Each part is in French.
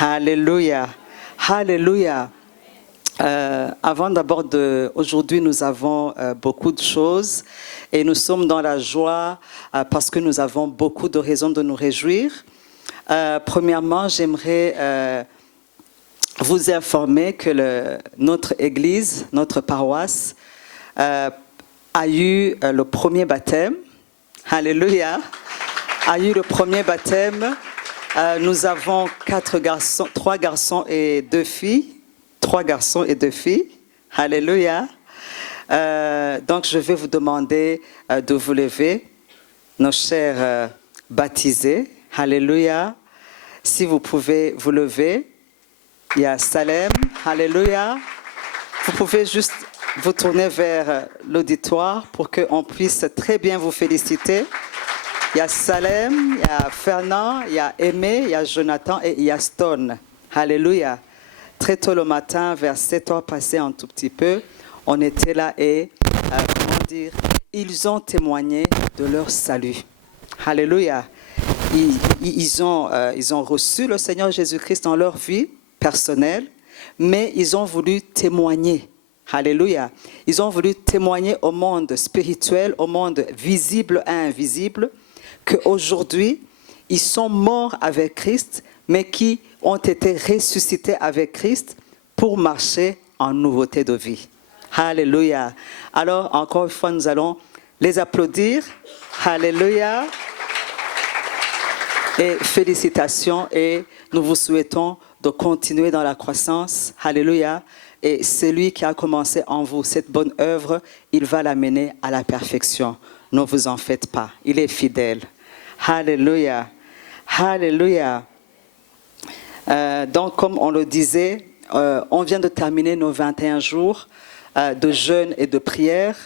Alléluia. Alléluia. Avant d'aborder, aujourd'hui nous avons beaucoup de choses et nous sommes dans la joie parce que nous avons beaucoup de raisons de nous réjouir. Premièrement, j'aimerais vous informer que notre église, notre paroisse, a eu le premier baptême. Alléluia. A eu le premier baptême. Nous avons 3 garçons et 2 filles. 3 garçons et 2 filles. Alléluia. Donc, je vais vous demander de vous lever, nos chers baptisés. Alléluia. Si vous pouvez vous lever, il y a Salem. Alléluia. Vous pouvez juste vous tourner vers l'auditoire pour qu'on puisse très bien vous féliciter. Il y a Salem, il y a Fernand, il y a Aimé, il y a Jonathan et il y a Stone. Alléluia. Très tôt le matin, vers 7 heures passées un tout petit peu, on était là et, ils ont témoigné de leur salut. Alléluia. Ils ont reçu le Seigneur Jésus-Christ dans leur vie personnelle, mais ils ont voulu témoigner. Alléluia. Ils ont voulu témoigner au monde spirituel, au monde visible et invisible, qu'aujourd'hui, ils sont morts avec Christ, mais qui ont été ressuscités avec Christ pour marcher en nouveauté de vie. Alléluia. Alors, encore une fois, nous allons les applaudir. Alléluia. Et félicitations et nous vous souhaitons de continuer dans la croissance. Alléluia. Et celui qui a commencé en vous cette bonne œuvre, il va l'amener à la perfection. Ne vous en faites pas. Il est fidèle. Alléluia. Alléluia. Donc, comme on le disait, on vient de terminer nos 21 jours de jeûne et de prière,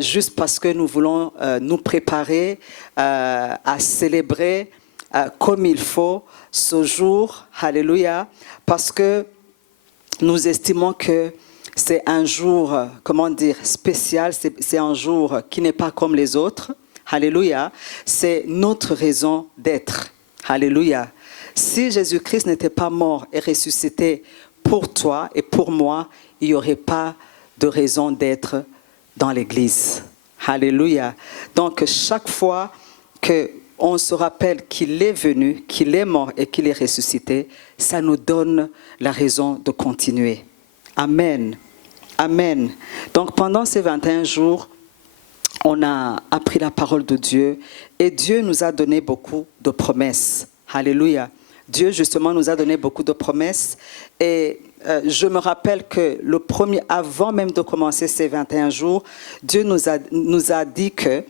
juste parce que nous voulons nous préparer à célébrer comme il faut ce jour. Alléluia. Parce que nous estimons que c'est un jour, spécial, c'est un jour qui n'est pas comme les autres. Alléluia. C'est notre raison d'être. Alléluia. Si Jésus-Christ n'était pas mort et ressuscité pour toi et pour moi, il n'y aurait pas de raison d'être dans l'Église. Alléluia. Donc, chaque fois qu'on se rappelle qu'il est venu, qu'il est mort et qu'il est ressuscité, ça nous donne la raison de continuer. Amen. Amen. Donc, pendant ces 21 jours, on a appris la parole de Dieu et Dieu nous a donné beaucoup de promesses. Alléluia. Dieu, justement, nous a donné beaucoup de promesses et je me rappelle que avant même de commencer ces 21 jours, Dieu nous a dit que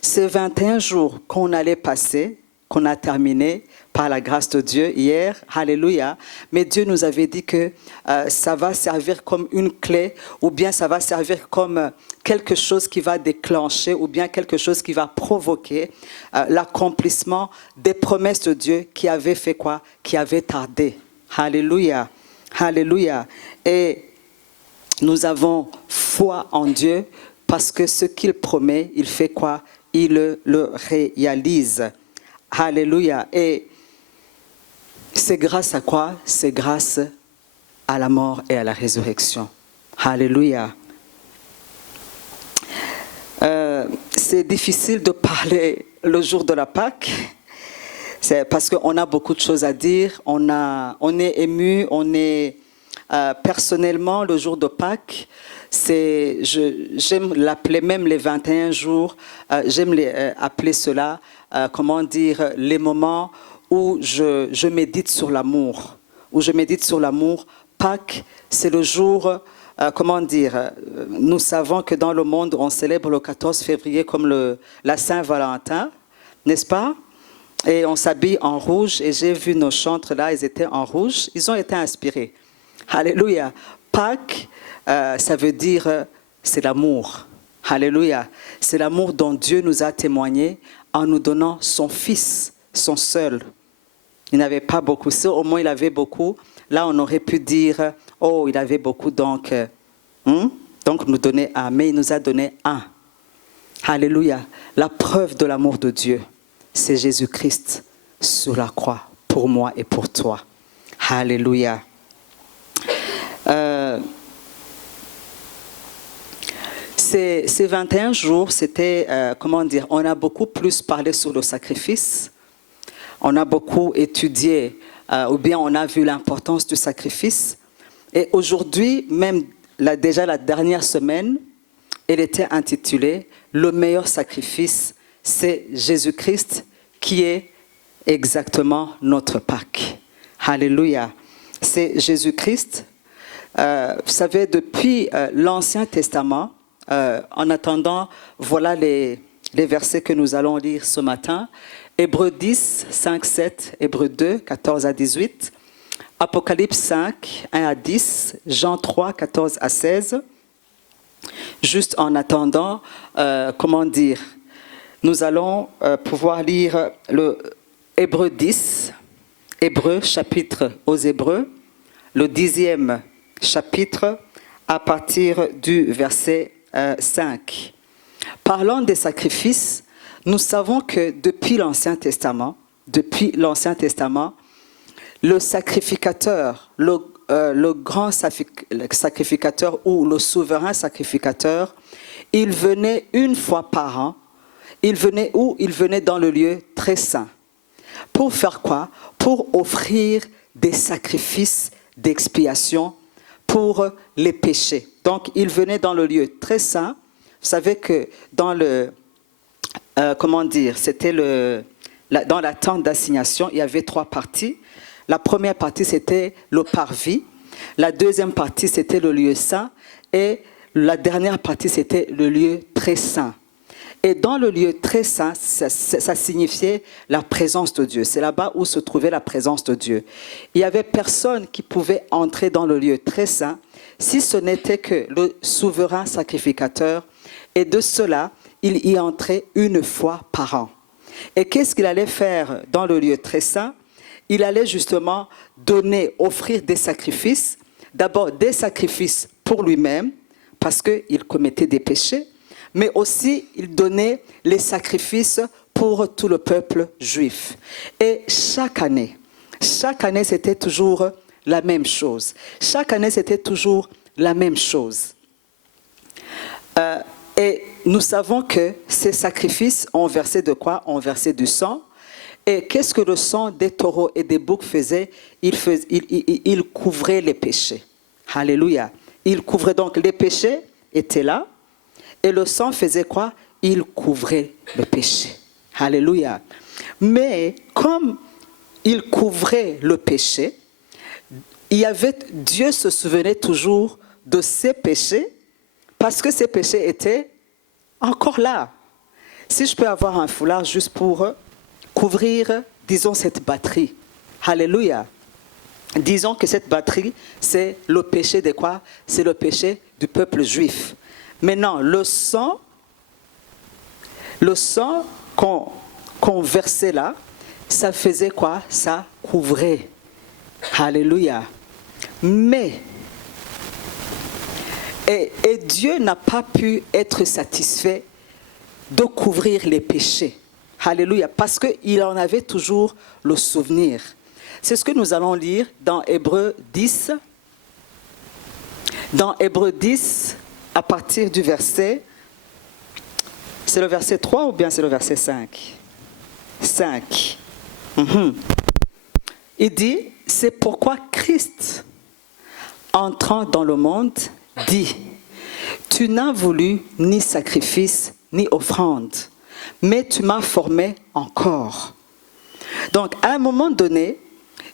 ces 21 jours qu'on allait passer, qu'on a terminé par la grâce de Dieu hier, alléluia, mais Dieu nous avait dit que ça va servir comme une clé ou bien ça va servir comme quelque chose qui va déclencher ou bien quelque chose qui va provoquer l'accomplissement des promesses de Dieu qui avaient fait quoi? Qui avaient tardé. Alléluia, alléluia. Et nous avons foi en Dieu parce que ce qu'il promet, il fait quoi? Il le réalise. Alléluia. Et c'est grâce à quoi? C'est grâce à la mort et à la résurrection. Alléluia. C'est difficile de parler le jour de la Pâque. C'est parce qu'on a beaucoup de choses à dire. On est ému. Personnellement, le jour de Pâques, j'aime l'appeler même les 21 jours. J'aime appeler cela, les moments où je médite sur l'amour. Pâques, c'est le jour, nous savons que dans le monde, on célèbre le 14 février comme la Saint-Valentin, n'est-ce pas? Et on s'habille en rouge, et j'ai vu nos chantres là, ils étaient en rouge, ils ont été inspirés. Alléluia. Pâques, ça veut dire, c'est l'amour. Alléluia. C'est l'amour dont Dieu nous a témoigné en nous donnant son Fils, son seul. Il n'avait pas beaucoup, au moins il avait beaucoup. Là, on aurait pu dire, oh, il avait beaucoup, donc nous donner un. Mais il nous a donné un. Alléluia. La preuve de l'amour de Dieu, c'est Jésus-Christ sur la croix, pour moi et pour toi. Alléluia. Ces 21 jours, c'était, comment dire, on a beaucoup plus parlé sur le sacrifice. On a beaucoup étudié, ou bien on a vu l'importance du sacrifice. Et aujourd'hui, même déjà la dernière semaine, elle était intitulée « Le meilleur sacrifice, c'est Jésus-Christ qui est exactement notre Pâques ». Alléluia. C'est Jésus-Christ. Vous savez, depuis l'Ancien Testament, en attendant, voilà les versets que nous allons lire ce matin. Hébreux 10, 5, 7, Hébreux 2, 14 à 18, Apocalypse 5, 1 à 10, Jean 3, 14 à 16. Juste en attendant, comment dire, nous allons pouvoir lire le Hébreux 10, Hébreux, chapitre aux Hébreux, le 10e chapitre à partir du verset 5. Parlant des sacrifices, nous savons que depuis l'Ancien Testament, le sacrificateur, le grand sacrificateur ou le souverain sacrificateur, il venait une fois par an. Il venait où? Il venait dans le lieu très saint. Pour faire quoi? Pour offrir des sacrifices d'expiation pour les péchés. Donc, il venait dans le lieu très saint. Vous savez que dans le, comment dire, c'était dans la tente d'assignation, il y avait 3 parties. La première partie, c'était le parvis. La deuxième partie, c'était le lieu saint. Et la dernière partie, c'était le lieu très saint. Et dans le lieu très saint, ça signifiait la présence de Dieu. C'est là-bas où se trouvait la présence de Dieu. Il n'y avait personne qui pouvait entrer dans le lieu très saint si ce n'était que le souverain sacrificateur. Et de cela, il y entrait une fois par an. Et qu'est-ce qu'il allait faire dans le lieu très saint? Il allait justement offrir des sacrifices. D'abord des sacrifices pour lui-même, parce qu'il commettait des péchés. Mais aussi, il donnait les sacrifices pour tout le peuple juif. Et chaque année, c'était toujours la même chose. Chaque année, c'était toujours la même chose. Et nous savons que ces sacrifices ont versé de quoi? Ont versé du sang. Et qu'est-ce que le sang des taureaux et des boucs faisait? Il couvrait les péchés. Alléluia. Il couvrait donc les péchés, étaient là. Et le sang faisait quoi? Il couvrait le péché. Alléluia. Mais comme il couvrait le péché, Dieu se souvenait toujours de ses péchés parce que ces péchés étaient encore là. Si je peux avoir un foulard juste pour couvrir, disons, cette batterie. Alléluia. Disons que cette batterie, c'est le péché de quoi? C'est le péché du peuple juif. Maintenant, le sang qu'on versait là, ça faisait quoi? Ça couvrait. Alléluia. Mais, et Dieu n'a pas pu être satisfait de couvrir les péchés. Alléluia. Parce qu'il en avait toujours le souvenir. C'est ce que nous allons lire dans Hébreux 10. Dans Hébreux 10, à partir du verset, c'est le verset 3 ou bien c'est le verset 5? 5. Il dit, c'est pourquoi Christ, entrant dans le monde, dit, tu n'as voulu ni sacrifice ni offrande, mais tu m'as formé en corps. Donc, à un moment donné,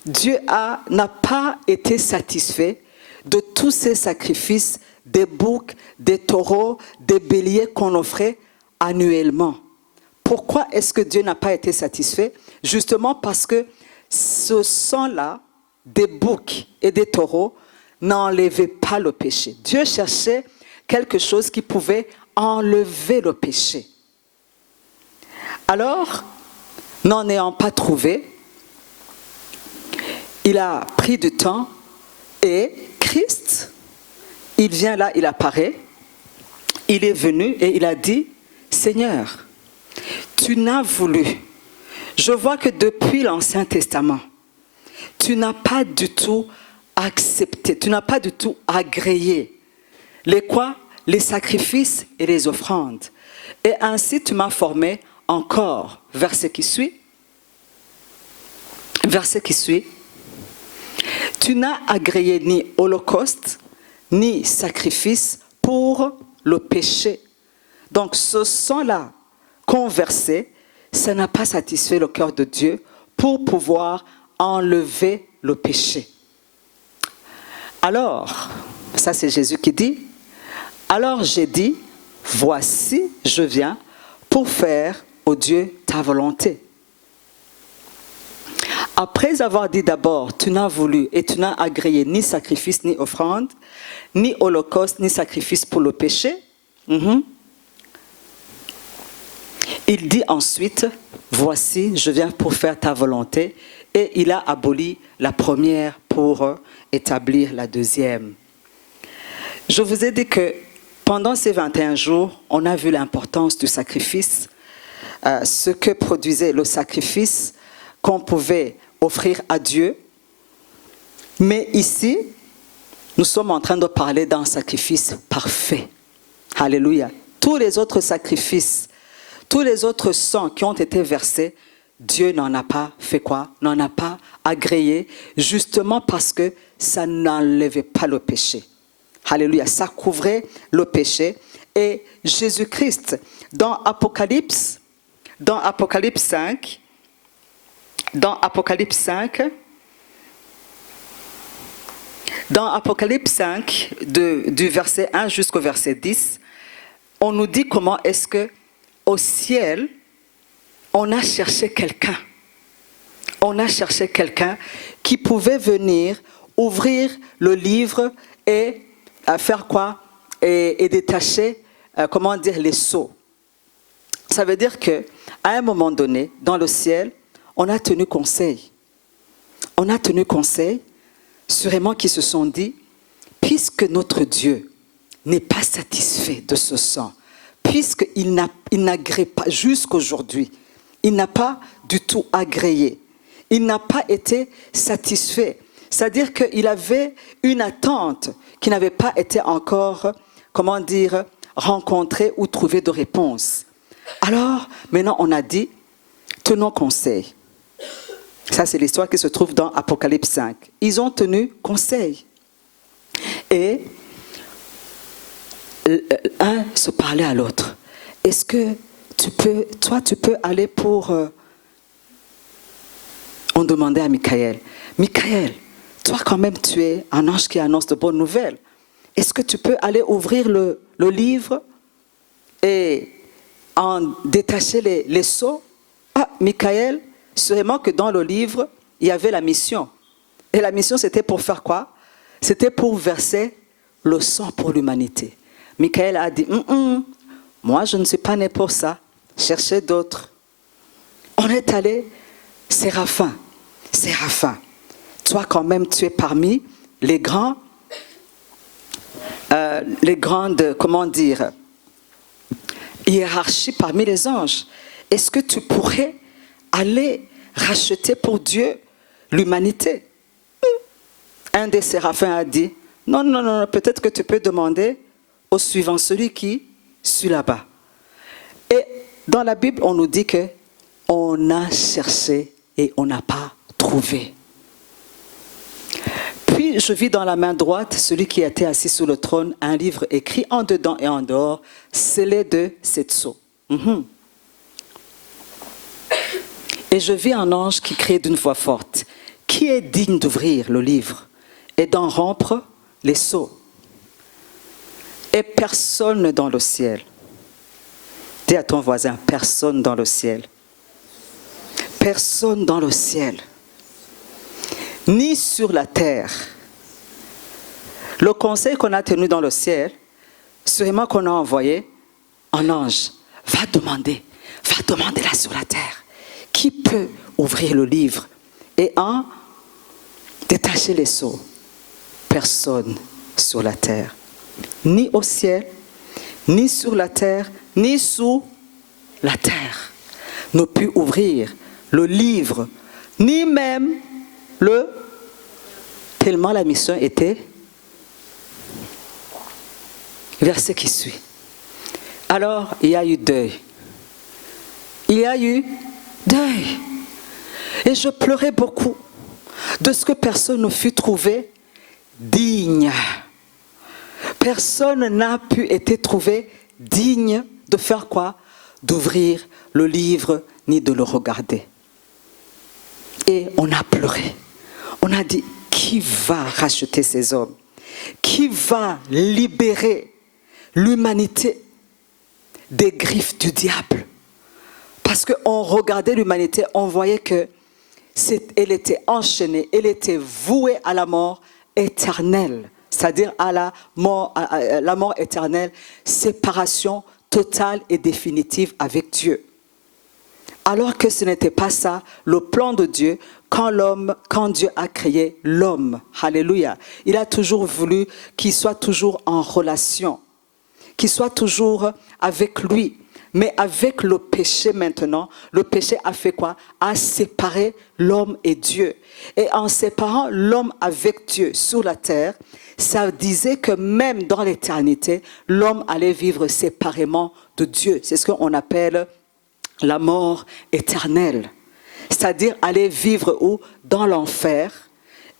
Dieu n'a pas été satisfait de tous ces sacrifices, des boucs, des taureaux, des béliers qu'on offrait annuellement. Pourquoi est-ce que Dieu n'a pas été satisfait? Justement parce que ce sang-là, des boucs et des taureaux, n'enlevait pas le péché. Dieu cherchait quelque chose qui pouvait enlever le péché. Alors, n'en ayant pas trouvé, il a pris du temps et Christ, il vient là, il apparaît, il est venu et il a dit, Seigneur, tu n'as voulu. Je vois que depuis l'Ancien Testament, tu n'as pas du tout accepté, tu n'as pas du tout agréé les quoi? Les sacrifices et les offrandes. Et ainsi tu m'as formé encore. Verset qui suit. Verset qui suit. Tu n'as agréé ni holocauste, ni sacrifice pour le péché. Donc ce sang-là qu'on versait, ça n'a pas satisfait le cœur de Dieu pour pouvoir enlever le péché. Alors, ça c'est Jésus qui dit, alors j'ai dit, voici, je viens pour faire, ô Dieu, ta volonté. Après avoir dit d'abord, tu n'as voulu et tu n'as agréé ni sacrifice, ni offrande, ni holocauste, ni sacrifice pour le péché, il dit ensuite, voici, je viens pour faire ta volonté, et il a aboli la première pour établir la deuxième. Je vous ai dit que pendant ces 21 jours, on a vu l'importance du sacrifice, ce que produisait le sacrifice qu'on pouvait offrir à Dieu. Mais ici, nous sommes en train de parler d'un sacrifice parfait. Alléluia. Tous les autres sacrifices, tous les autres sangs qui ont été versés, Dieu n'en a pas fait quoi? N'en a pas agréé, justement parce que ça n'enlevait pas le péché. Alléluia, ça couvrait le péché. Et Jésus-Christ, dans Apocalypse 5, dans Apocalypse 5, du verset 1 jusqu'au verset 10, on nous dit comment est-ce que au ciel, on a cherché quelqu'un. On a cherché quelqu'un qui pouvait venir ouvrir le livre et faire quoi? Et détacher, les sceaux. Ça veut dire qu'à un moment donné, dans le ciel, on a tenu conseil. On a tenu conseil, sûrement qui se sont dit, puisque notre Dieu n'est pas satisfait de ce sang, puisqu'il n'agrée pas jusqu'aujourd'hui, il n'a pas du tout agréé, il n'a pas été satisfait. C'est-à-dire qu'il avait une attente qui n'avait pas été encore, rencontrée ou trouvée de réponse. Alors, maintenant on a dit, tenons conseil. Ça, c'est l'histoire qui se trouve dans Apocalypse 5. Ils ont tenu conseil. Et un se parlait à l'autre. Est-ce que tu peux aller pour... On demandait à Michael. Michael, toi quand même, tu es un ange qui annonce de bonnes nouvelles. Est-ce que tu peux aller ouvrir le livre et en détacher les sceaux? Ah, Michael, sûrement que dans le livre, il y avait la mission. Et la mission, c'était pour faire quoi? C'était pour verser le sang pour l'humanité. Michael a dit, moi, je ne suis pas né pour ça. Cherchez d'autres. On est allé, Séraphin, toi quand même, tu es parmi les grandes, hiérarchies parmi les anges. Est-ce que tu pourrais aller racheter pour Dieu l'humanité? Un des séraphins a dit, non, peut-être que tu peux demander au suivant, celui qui suit là-bas. Et dans la Bible, on nous dit qu'on a cherché et on n'a pas trouvé. Puis je vis dans la main droite, celui qui était assis sur le trône, un livre écrit en dedans et en dehors, scellé de 7 sceaux. Et je vis un ange qui criait d'une voix forte, qui est digne d'ouvrir le livre et d'en rompre les sceaux? Et personne dans le ciel. Dis à ton voisin, personne dans le ciel. Personne dans le ciel. Ni sur la terre. Le conseil qu'on a tenu dans le ciel, sûrement qu'on a envoyé un ange. Va demander là sur la terre. Qui peut ouvrir le livre et en détacher les sceaux? Personne sur la terre. Ni au ciel, ni sur la terre, ni sous la terre, ne put ouvrir le livre, ni même le tellement la mission était. Verset qui suit. Alors, il y a eu deuil. Il y a eu deuil. Et je pleurais beaucoup de ce que personne ne fut trouvé digne. Personne n'a pu être trouvé digne de faire quoi? D'ouvrir le livre ni de le regarder. Et on a pleuré. On a dit, qui va racheter ces hommes? Qui va libérer l'humanité des griffes du diable? Parce qu'on regardait l'humanité, on voyait qu'elle était enchaînée, elle était vouée à la mort éternelle. C'est-à-dire à la mort éternelle, séparation totale et définitive avec Dieu. Alors que ce n'était pas ça, le plan de Dieu, quand Dieu a créé l'homme, alléluia, il a toujours voulu qu'il soit toujours en relation, qu'il soit toujours avec lui. Mais avec le péché maintenant, le péché a fait quoi? A séparé l'homme et Dieu. Et en séparant l'homme avec Dieu sur la terre, ça disait que même dans l'éternité, l'homme allait vivre séparément de Dieu. C'est ce qu'on appelle la mort éternelle. C'est-à-dire aller vivre où? Dans l'enfer,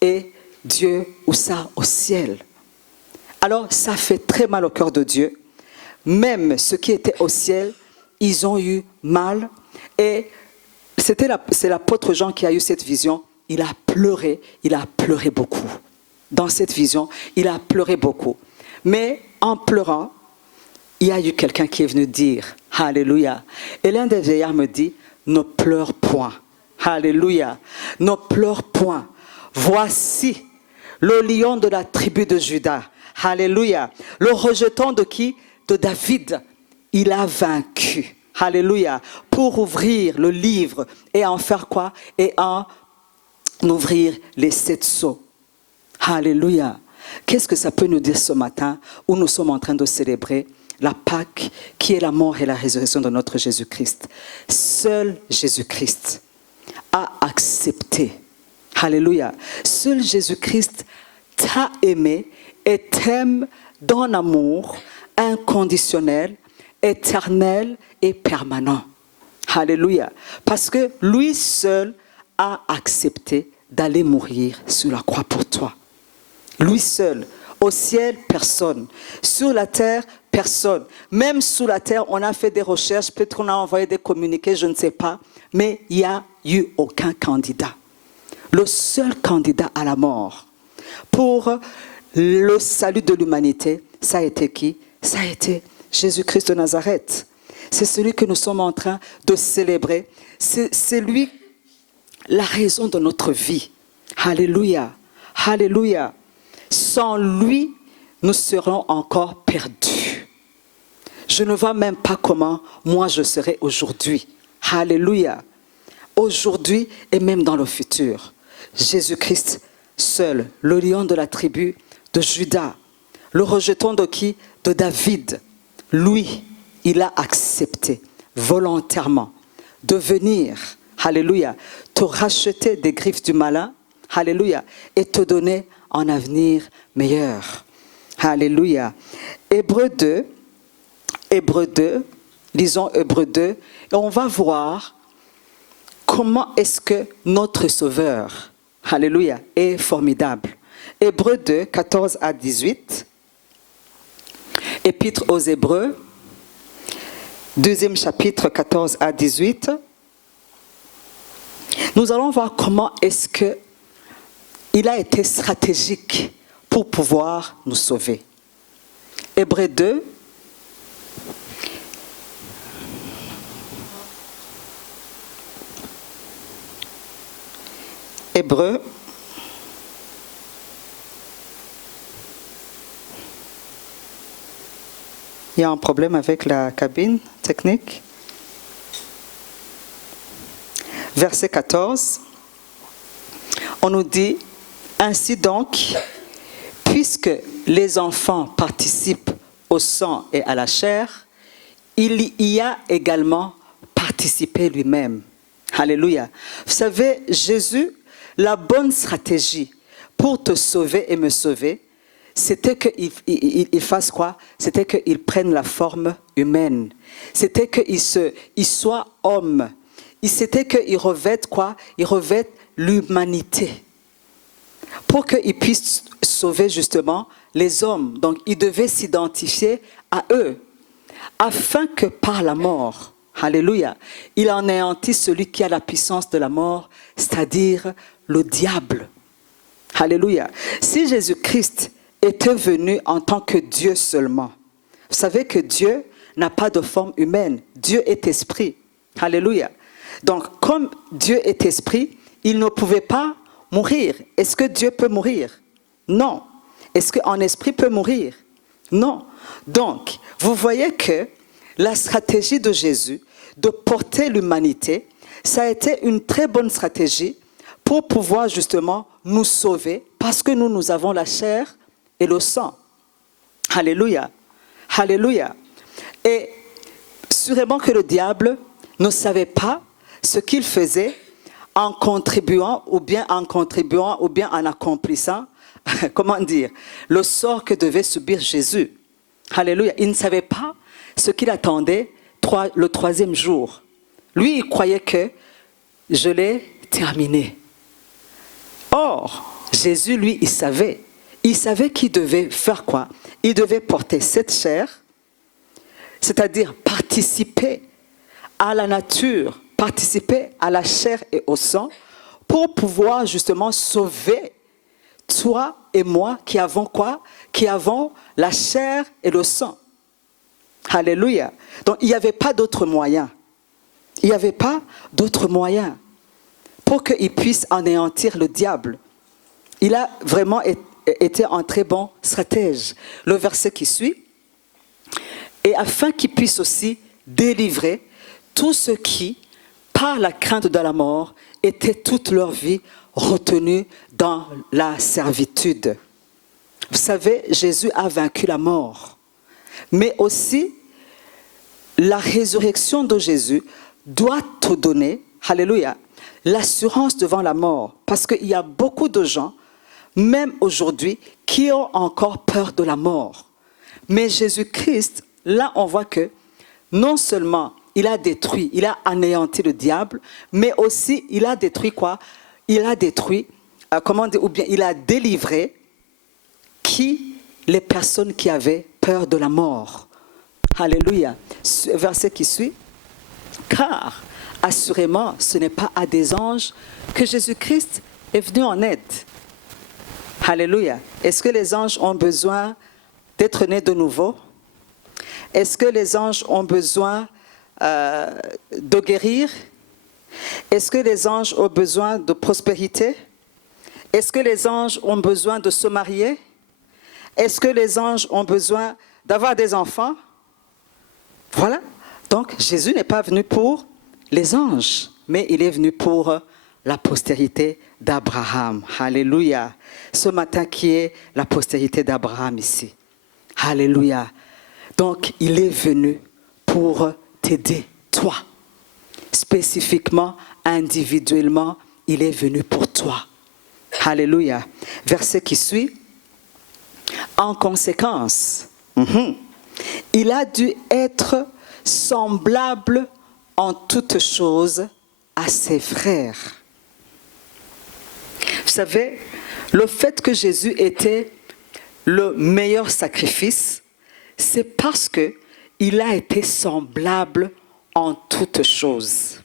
et Dieu, où ça? Au ciel. Alors ça fait très mal au cœur de Dieu. Même ceux qui étaient au ciel, ils ont eu mal. Et c'est l'apôtre Jean qui a eu cette vision. Il a pleuré beaucoup. Dans cette vision, il a pleuré beaucoup. Mais en pleurant, il y a eu quelqu'un qui est venu dire, alléluia. Et l'un des vieillards me dit, ne pleure point. Alléluia. Ne pleure point. Voici le lion de la tribu de Juda. Alléluia. Le rejeton de qui? De David. Il a vaincu. Alléluia. Pour ouvrir le livre et en faire quoi? Et en ouvrir les 7 sceaux. Alléluia. Qu'est-ce que ça peut nous dire ce matin où nous sommes en train de célébrer la Pâque qui est la mort et la résurrection de notre Jésus-Christ? Seul Jésus-Christ a accepté. Alléluia. Seul Jésus-Christ t'a aimé et t'aime d'un amour inconditionnel, éternel et permanent. Alléluia. Parce que lui seul a accepté d'aller mourir sur la croix pour toi. Lui seul. Au ciel, personne. Sur la terre, personne. Même sous la terre, on a fait des recherches, peut-être qu'on a envoyé des communiqués, je ne sais pas. Mais il n'y a eu aucun candidat. Le seul candidat à la mort pour le salut de l'humanité, ça a été qui? Ça a été Jésus-Christ de Nazareth. C'est celui que nous sommes en train de célébrer. C'est lui la raison de notre vie. Alléluia. Alléluia. Sans lui, nous serons encore perdus. Je ne vois même pas comment moi je serai aujourd'hui. Alléluia. Aujourd'hui et même dans le futur. Jésus-Christ seul, le lion de la tribu de Juda. Le rejeton de qui? De David. Lui, il a accepté volontairement de venir, alléluia, te racheter des griffes du malin, alléluia, et te donner un avenir meilleur. Alléluia. Hébreux 2, lisons Hébreux 2, et on va voir comment est-ce que notre Sauveur, alléluia, est formidable. Hébreux 2, 14 à 18, Épître aux Hébreux, 2e chapitre, 14 à 18. Nous allons voir comment est-ce qu'il a été stratégique pour pouvoir nous sauver. Hébreux 2, Hébreux, il y a un problème avec la cabine technique. Verset 14, on nous dit, ainsi donc, puisque les enfants participent au sang et à la chair, il y a également participé lui-même. Alléluia. Vous savez, Jésus, la bonne stratégie pour te sauver et me sauver, c'était qu'il fasse quoi? C'était qu'il prenne la forme humaine. C'était qu'il soit homme. C'était qu'il revête quoi? Il revête l'humanité. Pour qu'il puisse sauver justement les hommes. Donc il devait s'identifier à eux. Afin que par la mort, alléluia, il anéantisse celui qui a la puissance de la mort, c'est-à-dire le diable. Alléluia. Si Jésus-Christ était venu en tant que Dieu seulement, vous savez que Dieu n'a pas de forme humaine. Dieu est esprit. Alléluia. Donc, comme Dieu est esprit, il ne pouvait pas mourir. Est-ce que Dieu peut mourir? Non. Est-ce qu'un esprit peut mourir? Non. Donc, vous voyez que la stratégie de Jésus de porter l'humanité, ça a été une très bonne stratégie pour pouvoir justement nous sauver parce que nous avons la chair et le sang. Alléluia. Alléluia. Et sûrement que le diable ne savait pas ce qu'il faisait en contribuant ou bien en accomplissant, comment dire, le sort que devait subir Jésus. Alléluia. Il ne savait pas ce qu'il attendait le troisième jour. Lui, il croyait que je l'ai terminé. Or, Jésus, lui, il savait. Il savait qu'il devait faire quoi? Il devait porter cette chair, c'est-à-dire participer à la nature, participer à la chair et au sang, pour pouvoir justement sauver toi et moi qui avons quoi? Qui avons la chair et le sang. Alléluia. Donc il n'y avait pas d'autre moyen. Il n'y avait pas d'autre moyen pour qu'il puisse anéantir le diable. Il a vraiment été un très bon stratège. Le verset qui suit, et afin qu'il puisse aussi délivrer tous ceux qui, par la crainte de la mort, étaient toute leur vie retenus dans la servitude. Vous savez, Jésus a vaincu la mort. Mais aussi, la résurrection de Jésus doit te donner, alléluia, l'assurance devant la mort. Parce qu'il y a beaucoup de gens, même aujourd'hui, qui ont encore peur de la mort. Mais Jésus-Christ, là, on voit que non seulement il a détruit, il a anéanti le diable, mais aussi il a détruit quoi? Il a détruit, ou bien il a délivré les personnes qui avaient peur de la mort. Alléluia. Verset qui suit. Car, assurément, ce n'est pas à des anges que Jésus-Christ est venu en aide. Alléluia. Est-ce que les anges ont besoin d'être nés de nouveau? Est-ce que les anges ont besoin de guérir? Est-ce que les anges ont besoin de prospérité? Est-ce que les anges ont besoin de se marier? Est-ce que les anges ont besoin d'avoir des enfants? Voilà. Donc, Jésus n'est pas venu pour les anges, mais il est venu pour la postérité d'Abraham. Alléluia. Ce matin, qui est la postérité d'Abraham ici? Alléluia. Donc, il est venu pour t'aider, toi. Spécifiquement, individuellement, il est venu pour toi. Alléluia. Verset qui suit. En conséquence, il a dû être semblable en toutes choses à ses frères. Vous savez, le fait que Jésus était le meilleur sacrifice, c'est parce qu'il a été semblable en toutes choses.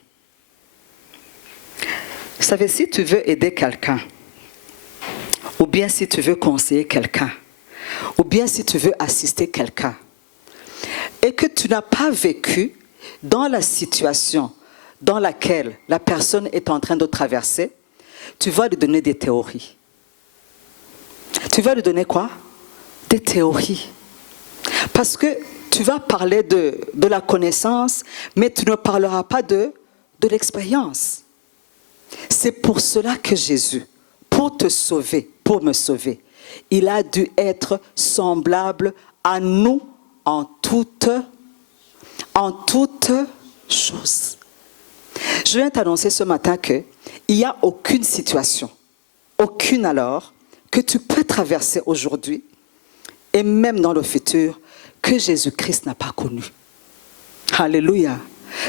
Vous savez, si tu veux aider quelqu'un, ou bien si tu veux conseiller quelqu'un, ou bien si tu veux assister quelqu'un, et que tu n'as pas vécu dans la situation dans laquelle la personne est en train de traverser, tu vas lui donner des théories. Tu vas lui donner quoi? Des théories. Parce que tu vas parler de la connaissance, mais tu ne parleras pas de l'expérience. C'est pour cela que Jésus, pour te sauver, pour me sauver, il a dû être semblable à nous en toutes choses. Je viens t'annoncer ce matin qu'il n'y a aucune situation, aucune alors, que tu peux traverser aujourd'hui et même dans le futur que Jésus-Christ n'a pas connu. Alléluia.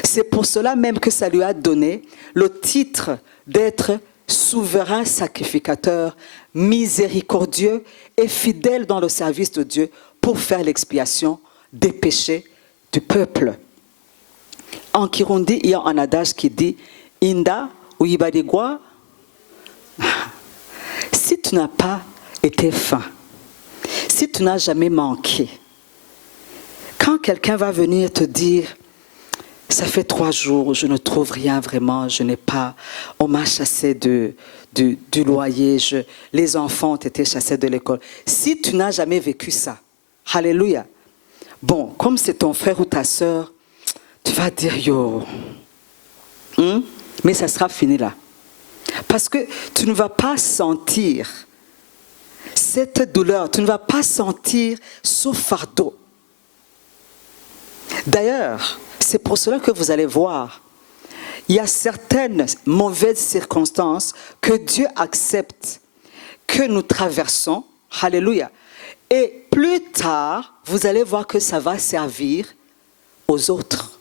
C'est pour cela même que ça lui a donné le titre d'être souverain sacrificateur, miséricordieux et fidèle dans le service de Dieu pour faire l'expiation des péchés du peuple. En Kirundi, il y a un adage qui dit « Inda uibadigwa » Si tu n'as pas été faim, si tu n'as jamais manqué, quand quelqu'un va venir te dire « Ça fait 3 jours, je ne trouve rien vraiment, je n'ai pas, on m'a chassé du loyer, les enfants ont été chassés de l'école. » Si tu n'as jamais vécu ça, alléluia. Bon, comme c'est ton frère ou ta sœur, tu vas dire « Yo », mais ça sera fini là. Parce que tu ne vas pas sentir cette douleur, tu ne vas pas sentir ce fardeau. D'ailleurs, c'est pour cela que vous allez voir, il y a certaines mauvaises circonstances que Dieu accepte, que nous traversons, alléluia. Et plus tard, vous allez voir que ça va servir aux autres.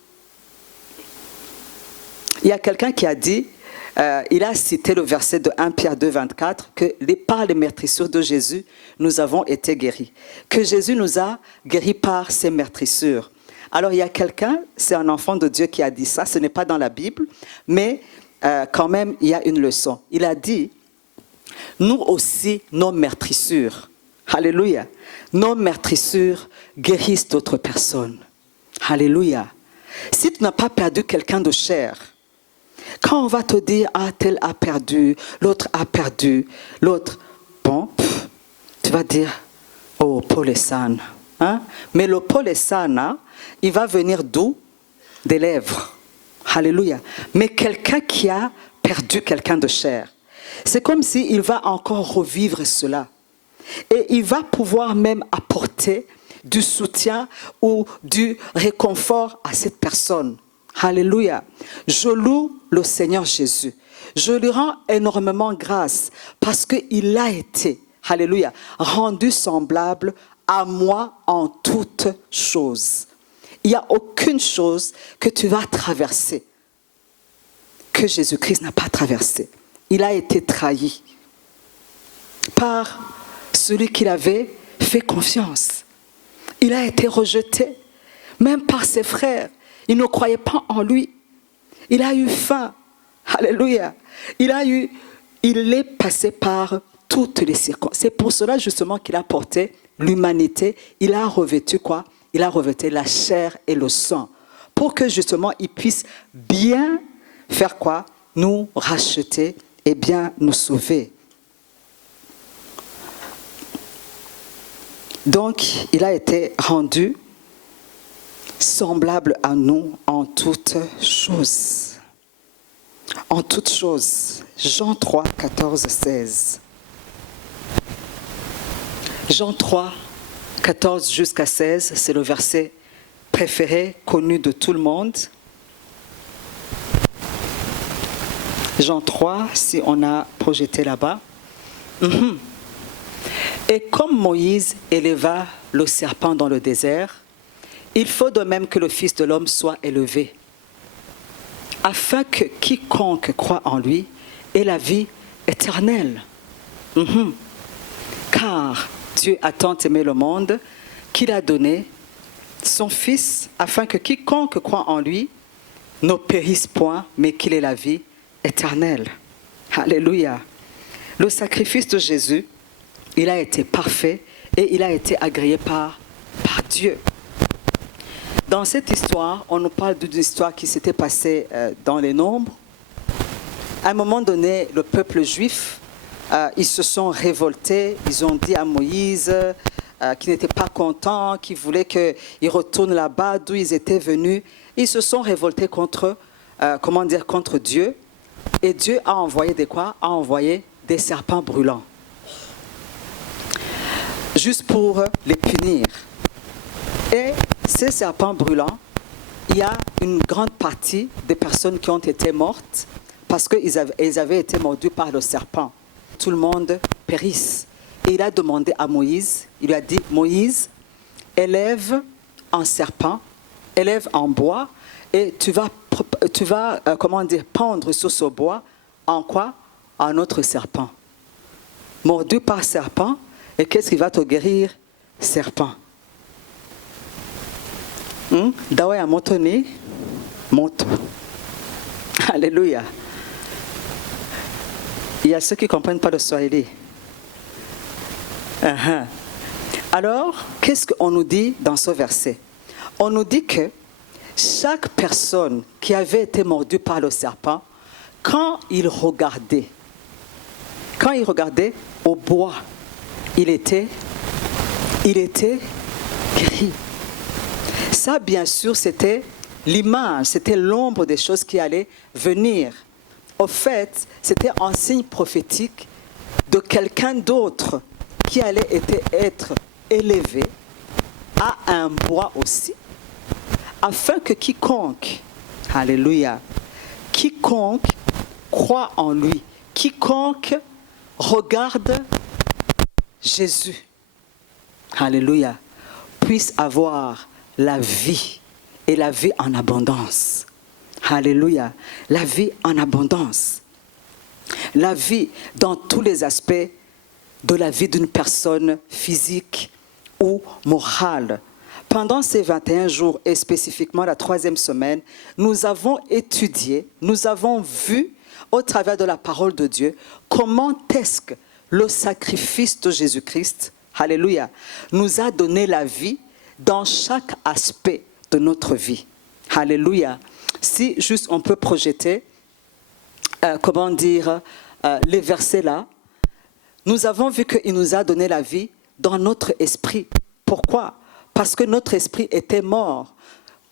Il y a quelqu'un qui a dit, il a cité le verset de 1 Pierre 2, 24, que par les meurtrissures de Jésus, nous avons été guéris. Que Jésus nous a guéris par ses meurtrissures. Alors il y a quelqu'un, c'est un enfant de Dieu qui a dit ça, ce n'est pas dans la Bible, mais quand même il y a une leçon. Il a dit, nous aussi, nos meurtrissures, alléluia, nos meurtrissures guérissent d'autres personnes. Alléluia. Si tu n'as pas perdu quelqu'un de cher, quand on va te dire, ah, tel a perdu, l'autre a perdu, l'autre, bon, tu vas dire, oh, Paul est san. Hein? Mais le Paul est san, il va venir d'où? Des lèvres. Alléluia. Mais quelqu'un qui a perdu quelqu'un de cher, c'est comme s'il va encore revivre cela. Et il va pouvoir même apporter du soutien ou du réconfort à cette personne. Alléluia. Je loue le Seigneur Jésus. Je lui rends énormément grâce parce qu'il a été, alléluia, rendu semblable à moi en toutes choses. Il n'y a aucune chose que tu vas traverser que Jésus-Christ n'a pas traversé. Il a été trahi par celui qu'il avait fait confiance. Il a été rejeté, même par ses frères. Ils ne croyaient pas en lui. Il a eu faim. Alléluia. Il est passé par toutes les circonstances. C'est pour cela justement qu'il a porté l'humanité. Il a revêtu quoi? Il a revêtu la chair et le sang. Pour que justement il puisse bien faire quoi? Nous racheter et bien nous sauver. Donc, il a été rendu semblable à nous en toutes choses. En toutes choses. Jean 3, 14, 16. Jean 3, 14 jusqu'à 16, c'est le verset préféré, connu de tout le monde. Jean 3, si on a projeté là-bas. Et comme Moïse éleva le serpent dans le désert, il faut de même que le Fils de l'homme soit élevé, afin que quiconque croit en lui ait la vie éternelle. Car Dieu a tant aimé le monde qu'il a donné son Fils, afin que quiconque croit en lui ne périsse point, mais qu'il ait la vie éternelle. Alléluia. Le sacrifice de Jésus, il a été parfait et il a été agréé par Dieu. Dans cette histoire, on nous parle d'une histoire qui s'était passée dans les Nombres. À un moment donné, le peuple juif, ils se sont révoltés. Ils ont dit à Moïse qu'ils n'étaient pas contents, qu'ils voulaient qu'ils retournent là-bas d'où ils étaient venus. Ils se sont révoltés contre Dieu. Et Dieu a envoyé A envoyé des serpents brûlants. Juste pour les punir. Et ces serpents brûlants, il y a une grande partie des personnes qui ont été mortes parce qu'ils avaient été mordus par le serpent. Tout le monde périsse. et il a demandé à Moïse, il lui a dit, Moïse, élève un serpent, élève en bois, et tu vas pendre sur ce bois en quoi? Un autre serpent. Mordu par serpent, et qu'est-ce qui va te guérir? Serpent. Dawa ya moto ni moto. Alléluia. Il y a ceux qui ne comprennent pas le swahili. Alors, qu'est-ce qu'on nous dit dans ce verset? On nous dit que chaque personne qui avait été mordue par le serpent, quand il regardait au bois, il était guéri. Ça, bien sûr, c'était l'image, c'était l'ombre des choses qui allaient venir. Au fait, c'était un signe prophétique de quelqu'un d'autre qui allait être élevé à un bois aussi, afin que quiconque, alléluia, quiconque croit en lui, quiconque regarde Jésus, alléluia, puisse avoir la vie et la vie en abondance. Alléluia, la vie en abondance. La vie dans tous les aspects de la vie d'une personne physique ou morale. Pendant ces 21 jours et spécifiquement la 3e semaine, nous avons étudié, nous avons vu au travers de la parole de Dieu comment est-ce que le sacrifice de Jésus-Christ, alléluia, nous a donné la vie dans chaque aspect de notre vie. Alléluia. Si juste on peut projeter, les versets là, nous avons vu qu'il nous a donné la vie dans notre esprit. Pourquoi? Parce que notre esprit était mort.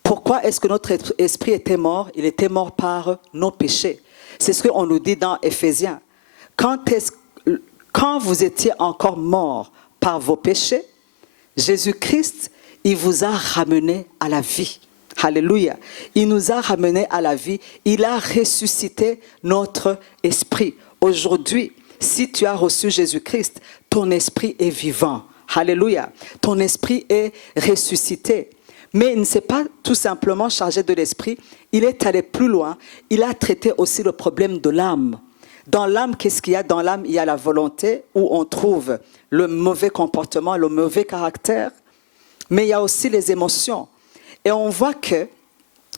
Pourquoi est-ce que notre esprit était mort? Il était mort par nos péchés. C'est ce qu'on nous dit dans Éphésiens. Quand vous étiez encore mort par vos péchés, Jésus-Christ, il vous a ramené à la vie. Alléluia. Il nous a ramenés à la vie. Il a ressuscité notre esprit. Aujourd'hui, si tu as reçu Jésus-Christ, ton esprit est vivant. Alléluia. Ton esprit est ressuscité. Mais il ne s'est pas tout simplement chargé de l'esprit. Il est allé plus loin. Il a traité aussi le problème de l'âme. Dans l'âme, qu'est-ce qu'il y a? Dans l'âme, il y a la volonté où on trouve le mauvais comportement, le mauvais caractère. Mais il y a aussi les émotions. Et on voit que,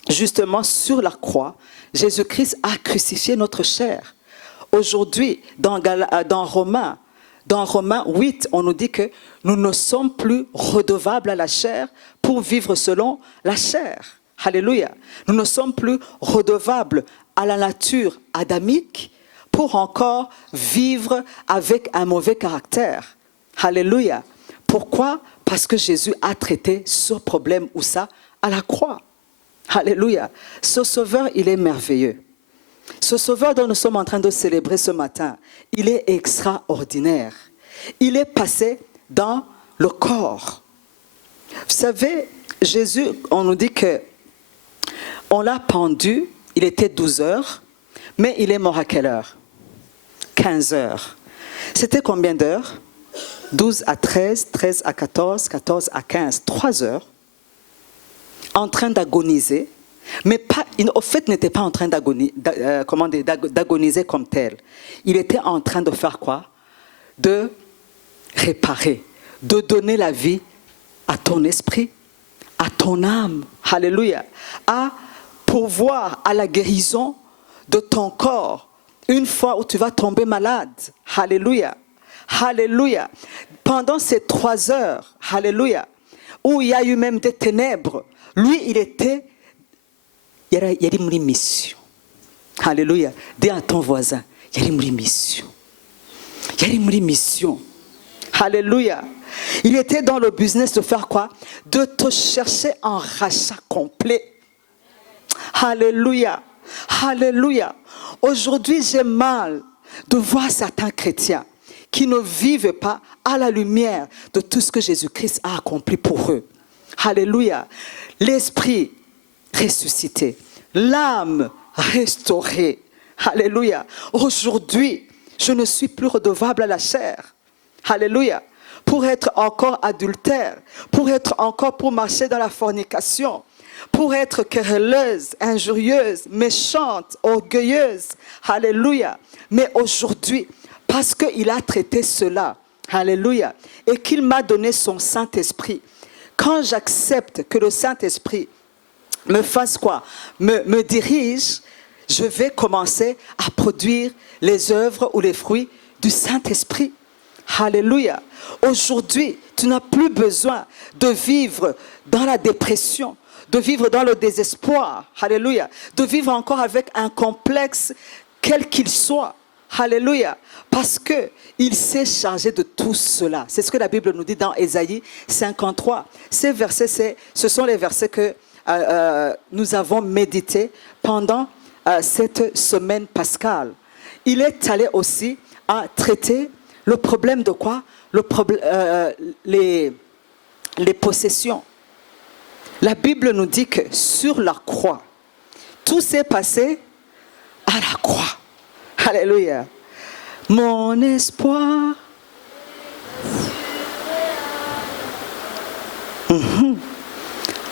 justement, sur la croix, Jésus-Christ a crucifié notre chair. Aujourd'hui, dans Romains 8, on nous dit que nous ne sommes plus redevables à la chair pour vivre selon la chair. Alléluia. Nous ne sommes plus redevables à la nature adamique pour encore vivre avec un mauvais caractère. Alléluia. Pourquoi? Parce que Jésus a traité ce problème ou ça à la croix. Alléluia. Ce sauveur, il est merveilleux. Ce sauveur dont nous sommes en train de célébrer ce matin, il est extraordinaire. Il est passé dans le corps. Vous savez, Jésus, on nous dit que on l'a pendu, il était 12 heures, mais il est mort à quelle heure? 15 heures. C'était combien d'heures? 12 à 13, 13 à 14, 14 à 15, 3 heures, en train d'agoniser, mais pas, au fait, n'était pas en train d'agoniser comme tel. Il était en train de faire quoi? De réparer, de donner la vie à ton esprit, à ton âme, alléluia, à pourvoir à la guérison de ton corps, une fois où tu vas tomber malade, alléluia. Alléluia. Pendant ces 3 heures, alléluia, où il y a eu même des ténèbres, lui, il y a une mission. Alléluia. Dis à ton voisin, il y a une mission. Il y a une mission. Alléluia. Il était dans le business de faire quoi? De te chercher en rachat complet. Alléluia. Alléluia. Aujourd'hui, j'ai mal de voir certains chrétiens qui ne vivent pas à la lumière de tout ce que Jésus-Christ a accompli pour eux. Alléluia. L'esprit ressuscité, l'âme restaurée. Alléluia. Aujourd'hui, je ne suis plus redevable à la chair. Alléluia. Pour être encore adultère, pour marcher dans la fornication, pour être querelleuse, injurieuse, méchante, orgueilleuse. Alléluia. Mais aujourd'hui, parce qu'il a traité cela, alléluia, et qu'il m'a donné son Saint-Esprit, quand j'accepte que le Saint-Esprit me fasse quoi? Me dirige, je vais commencer à produire les œuvres ou les fruits du Saint-Esprit. Alléluia. Aujourd'hui, tu n'as plus besoin de vivre dans la dépression, de vivre dans le désespoir. Alléluia. De vivre encore avec un complexe, quel qu'il soit. Alléluia. Parce qu'il s'est chargé de tout cela. C'est ce que la Bible nous dit dans Ésaïe 53. Ces versets, ce sont les versets que nous avons médités pendant cette semaine pascale. Il est allé aussi à traiter le problème de quoi? Les possessions. La Bible nous dit que sur la croix, tout s'est passé à la croix. Alléluia. Mon espoir.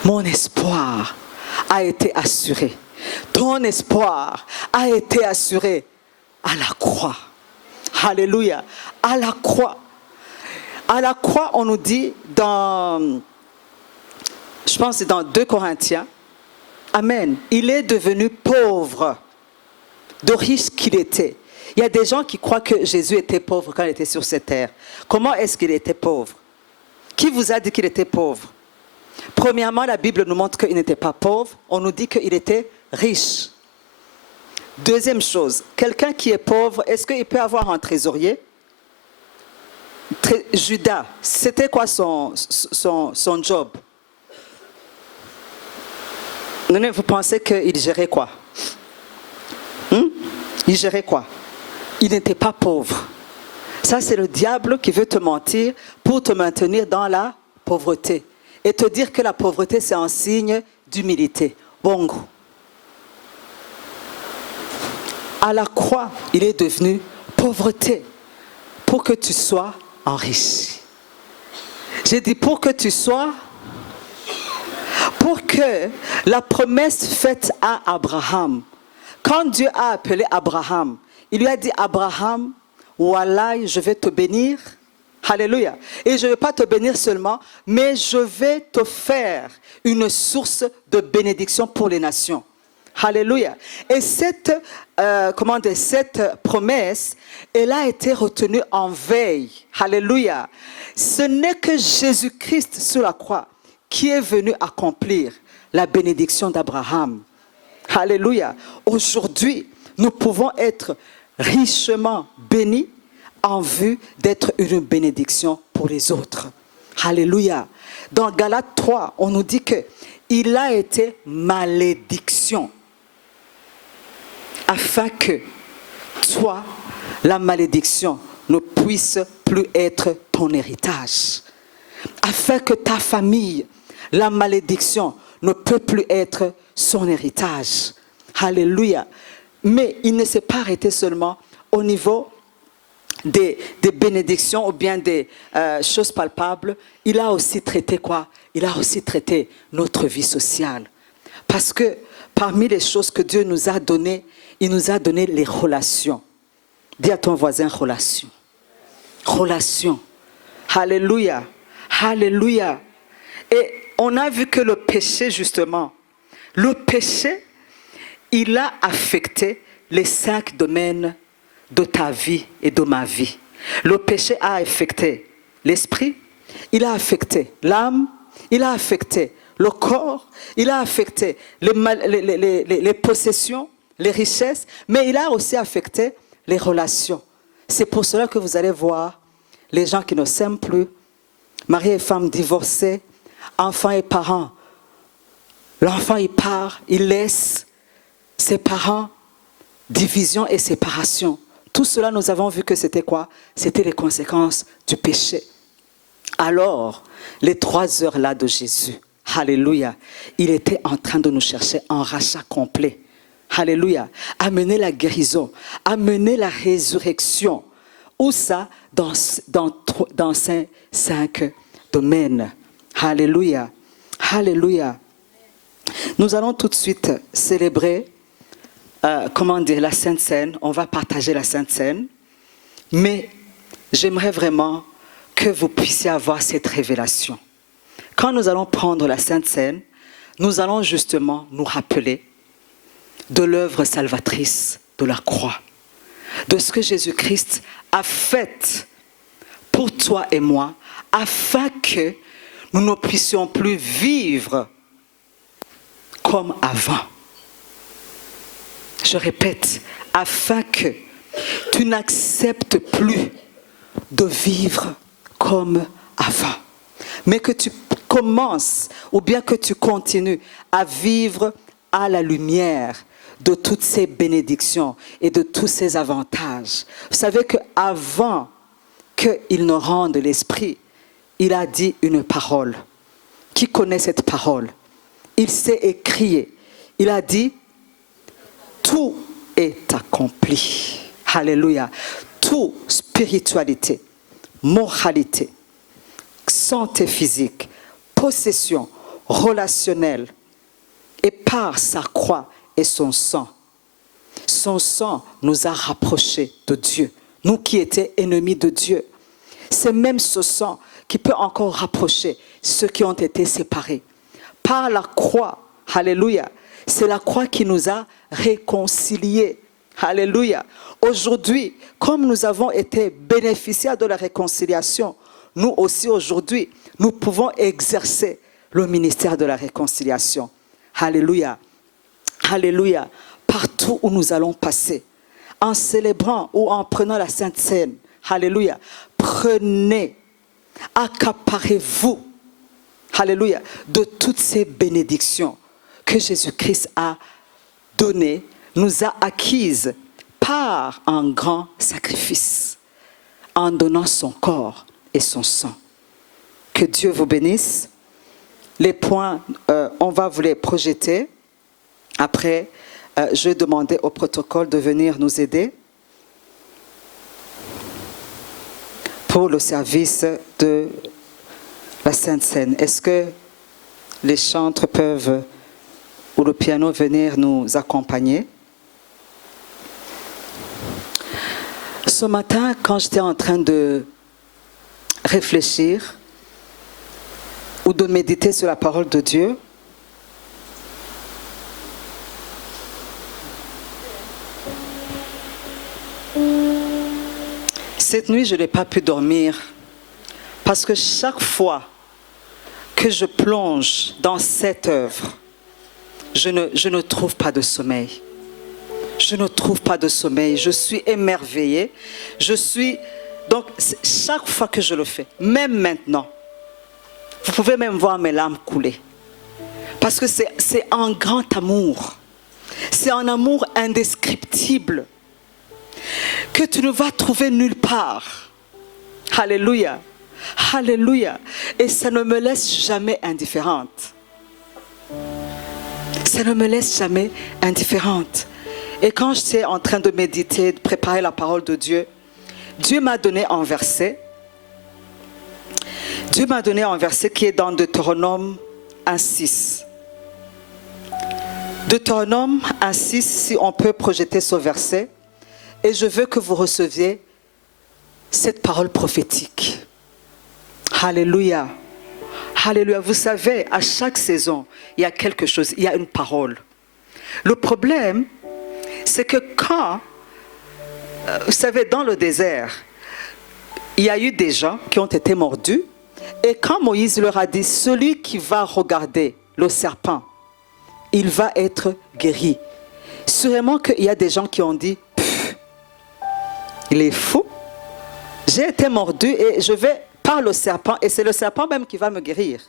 Mon espoir a été assuré. Ton espoir a été assuré à la croix. Alléluia. À la croix. À la croix, on nous dit dans, je pense que c'est dans 2 Corinthiens, Amen. Il est devenu pauvre, de riche qu'il était. Il y a des gens qui croient que Jésus était pauvre quand il était sur cette terre. Comment est-ce qu'il était pauvre? Qui vous a dit qu'il était pauvre? Premièrement, la Bible nous montre qu'il n'était pas pauvre. On nous dit qu'il était riche. Deuxième chose, quelqu'un qui est pauvre, est-ce qu'il peut avoir un trésorier? Judas, c'était quoi son job? Vous pensez qu'il gérait quoi? Il gérait quoi? Il n'était pas pauvre. Ça, c'est le diable qui veut te mentir pour te maintenir dans la pauvreté. Et te dire que la pauvreté, c'est un signe d'humilité. Bongo. À la croix, il est devenu pauvreté pour que tu sois enrichi. J'ai dit pour que tu sois, pour que la promesse faite à Abraham, quand Dieu a appelé Abraham, il lui a dit, Abraham, voilà, je vais te bénir. Alléluia. Et je ne vais pas te bénir seulement, mais je vais te faire une source de bénédiction pour les nations. Alléluia. Et cette promesse, elle a été retenue en veille. Alléluia. Ce n'est que Jésus-Christ sur la croix qui est venu accomplir la bénédiction d'Abraham. Alléluia. Aujourd'hui, nous pouvons être richement bénis en vue d'être une bénédiction pour les autres. Alléluia. Dans Galates 3, on nous dit qu'il a été malédiction afin que toi, la malédiction ne puisse plus être ton héritage. Afin que ta famille, la malédiction ne peut plus être son héritage. Alléluia. Mais il ne s'est pas arrêté seulement au niveau des bénédictions ou bien des choses palpables. Il a aussi traité quoi? Il a aussi traité notre vie sociale. Parce que parmi les choses que Dieu nous a données, il nous a donné les relations. Dis à ton voisin, relation. Relation. Alléluia. Alléluia. Et on a vu que le péché, justement, le péché, il a affecté les 5 domaines de ta vie et de ma vie. Le péché a affecté l'esprit, il a affecté l'âme, il a affecté le corps, il a affecté les possessions, les richesses, mais il a aussi affecté les relations. C'est pour cela que vous allez voir les gens qui ne s'aiment plus, mari et femme divorcés, enfants et parents. L'enfant, il part, il laisse ses parents, division et séparation. Tout cela, nous avons vu que c'était quoi? C'était les conséquences du péché. Alors, les 3 heures là de Jésus, alléluia, il était en train de nous chercher en rachat complet. Alléluia, amener la guérison, amener la résurrection Où ça? Dans ces 5 domaines. Alléluia. Alléluia. Nous allons tout de suite célébrer, la Sainte Seine. On va partager la Sainte Seine. Mais j'aimerais vraiment que vous puissiez avoir cette révélation. Quand nous allons prendre la Sainte Seine, nous allons justement nous rappeler de l'œuvre salvatrice de la croix, de ce que Jésus-Christ a fait pour toi et moi, afin que nous ne puissions plus vivre comme avant. Je répète, afin que tu n'acceptes plus de vivre comme avant, mais que tu commences ou bien que tu continues à vivre à la lumière de toutes ces bénédictions et de tous ces avantages. Vous savez qu'avant qu'il ne rende l'Esprit, il a dit une parole. Qui connaît cette parole? Il s'est écrié. Il a dit, tout est accompli. Alléluia. Tout, spiritualité, moralité, santé physique, possession, relationnelle, et par sa croix et son sang. Son sang nous a rapprochés de Dieu, nous qui étions ennemis de Dieu. C'est même ce sang qui peut encore rapprocher ceux qui ont été séparés. Par la croix, alléluia, c'est la croix qui nous a réconciliés. Alléluia. Aujourd'hui, comme nous avons été bénéficiaires de la réconciliation, nous aussi aujourd'hui, nous pouvons exercer le ministère de la réconciliation. Alléluia. Alléluia. Partout où nous allons passer, en célébrant ou en prenant la Sainte Seine, alléluia, prenez, accaparez-vous, alléluia, de toutes ces bénédictions que Jésus-Christ a données, nous a acquises par un grand sacrifice, en donnant son corps et son sang. Que Dieu vous bénisse. Les points, on va vous les projeter. Après, je vais demander au protocole de venir nous aider pour le service de la Sainte Seine. Est-ce que les chantres peuvent, ou le piano, venir nous accompagner? Ce matin, quand j'étais en train de réfléchir ou de méditer sur la parole de Dieu, cette nuit, je n'ai pas pu dormir parce que chaque fois que je plonge dans cette œuvre, je ne trouve pas de sommeil. Je ne trouve pas de sommeil. Je suis émerveillée. Donc, chaque fois que je le fais, même maintenant, vous pouvez même voir mes larmes couler. Parce que c'est un grand amour. C'est un amour indescriptible que tu ne vas trouver nulle part. Alléluia. Alléluia. Et ça ne me laisse jamais indifférente. Ça ne me laisse jamais indifférente. Et quand j'étais en train de méditer, de préparer la parole de Dieu, Dieu m'a donné un verset. Dieu m'a donné un verset qui est dans Deutéronome 1,6. Deutéronome 1,6, si on peut projeter ce verset. Et je veux que vous receviez cette parole prophétique. Alléluia. Alléluia. Vous savez, à chaque saison, il y a quelque chose, il y a une parole. Le problème, c'est que quand, vous savez, dans le désert, il y a eu des gens qui ont été mordus. Et quand Moïse leur a dit, celui qui va regarder le serpent, il va être guéri. Sûrement qu'il y a des gens qui ont dit, il est fou. J'ai été mordu et je vais par le serpent et c'est le serpent même qui va me guérir.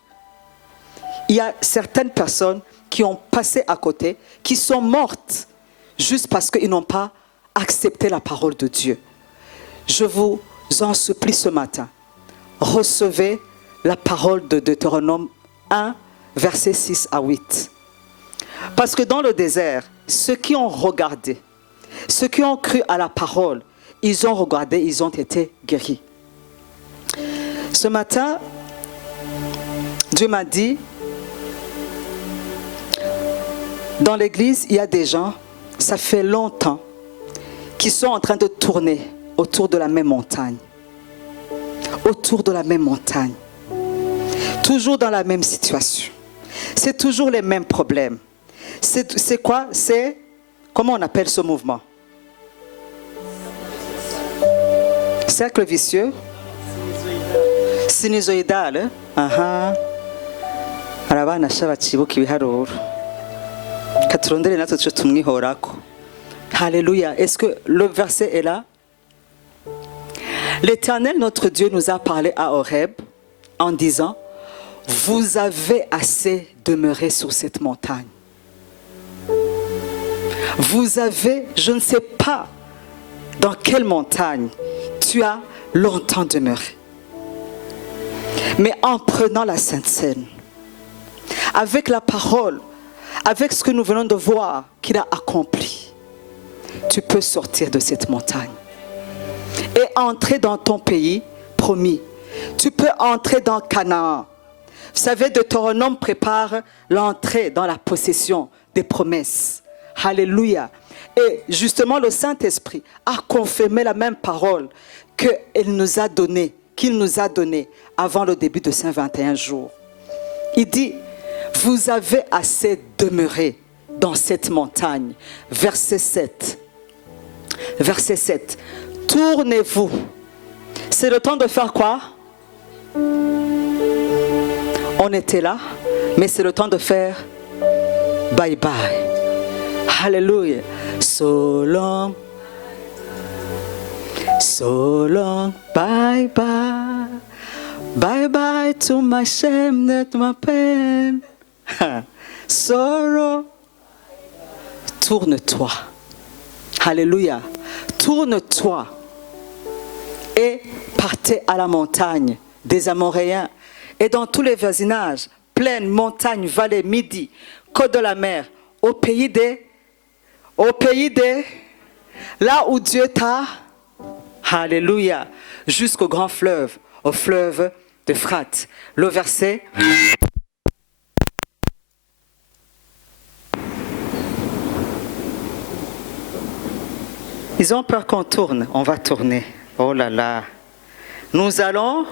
Il y a certaines personnes qui ont passé à côté, qui sont mortes juste parce qu'ils n'ont pas accepté la parole de Dieu. Je vous en supplie ce matin, recevez la parole de Deutéronome 1, versets 6 à 8. Parce que dans le désert, ceux qui ont regardé, ceux qui ont cru à la parole, ils ont regardé, ils ont été guéris. Ce matin, Dieu m'a dit, dans l'église, il y a des gens, ça fait longtemps, qui sont en train de tourner autour de la même montagne. Autour de la même montagne. Toujours dans la même situation. C'est toujours les mêmes problèmes. C'est quoi? C'est, comment on appelle ce mouvement? Cercle vicieux? Sinusoïdal. Arabana shabachibuka ibiharuro. Katurondere natwe tuce tumwihorako. Alléluia. Est-ce que le verset est là? L'Éternel, notre Dieu, nous a parlé à Horeb en disant, vous avez assez demeuré sur cette montagne. Vous avez, je ne sais pas dans quelle montagne tu as longtemps demeuré. Mais en prenant la Sainte Seine, avec la parole, avec ce que nous venons de voir qu'il a accompli, tu peux sortir de cette montagne et entrer dans ton pays promis. Tu peux entrer dans Canaan. Vous savez, Deutéronome prépare l'entrée dans la possession des promesses. Alléluia. Et justement, le Saint-Esprit a confirmé la même parole qu'il nous a donnée avant le début de ces 21 jours. Il dit, vous avez assez demeuré dans cette montagne. Verset 7. Verset 7. Tournez-vous. C'est le temps de faire quoi? On était là, mais c'est le temps de faire bye bye. Alléluia. So long, bye bye. Bye bye to my shame, to my pain. Sorrow. Tourne-toi. Alléluia. Tourne-toi. Et partez à la montagne des Amoréens. Et dans tous les voisinages, plaines, montagnes, vallées, midi, côte de la mer, au pays des, là où Dieu t'a, alléluia, jusqu'au grand fleuve, au fleuve d'Euphrate. Le verset. Ils ont peur qu'on tourne, on va tourner. Oh là là. Nous allons.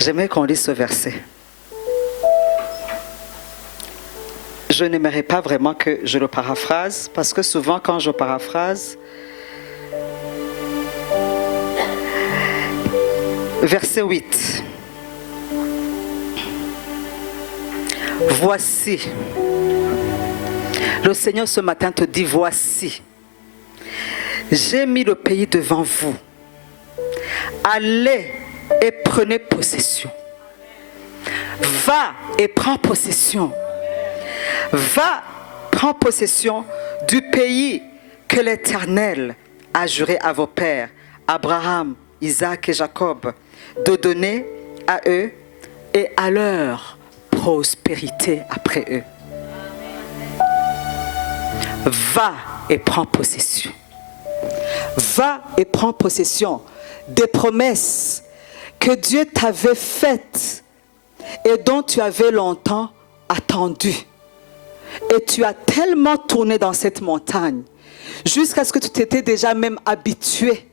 J'aimerais qu'on lise ce verset. Je n'aimerais pas vraiment que je le paraphrase, parce que souvent quand je paraphrase, verset 8. Voici. Le Seigneur ce matin te dit, voici. J'ai mis le pays devant vous. Allez et prenez possession. Va et prends possession. Va, prends possession du pays que l'Éternel a juré à vos pères, Abraham, Isaac et Jacob, de donner à eux et à leur prospérité après eux. Va et prends possession. Va et prends possession des promesses que Dieu t'avait faites et dont tu avais longtemps attendu. Et tu as tellement tourné dans cette montagne jusqu'à ce que tu t'étais déjà même habitué.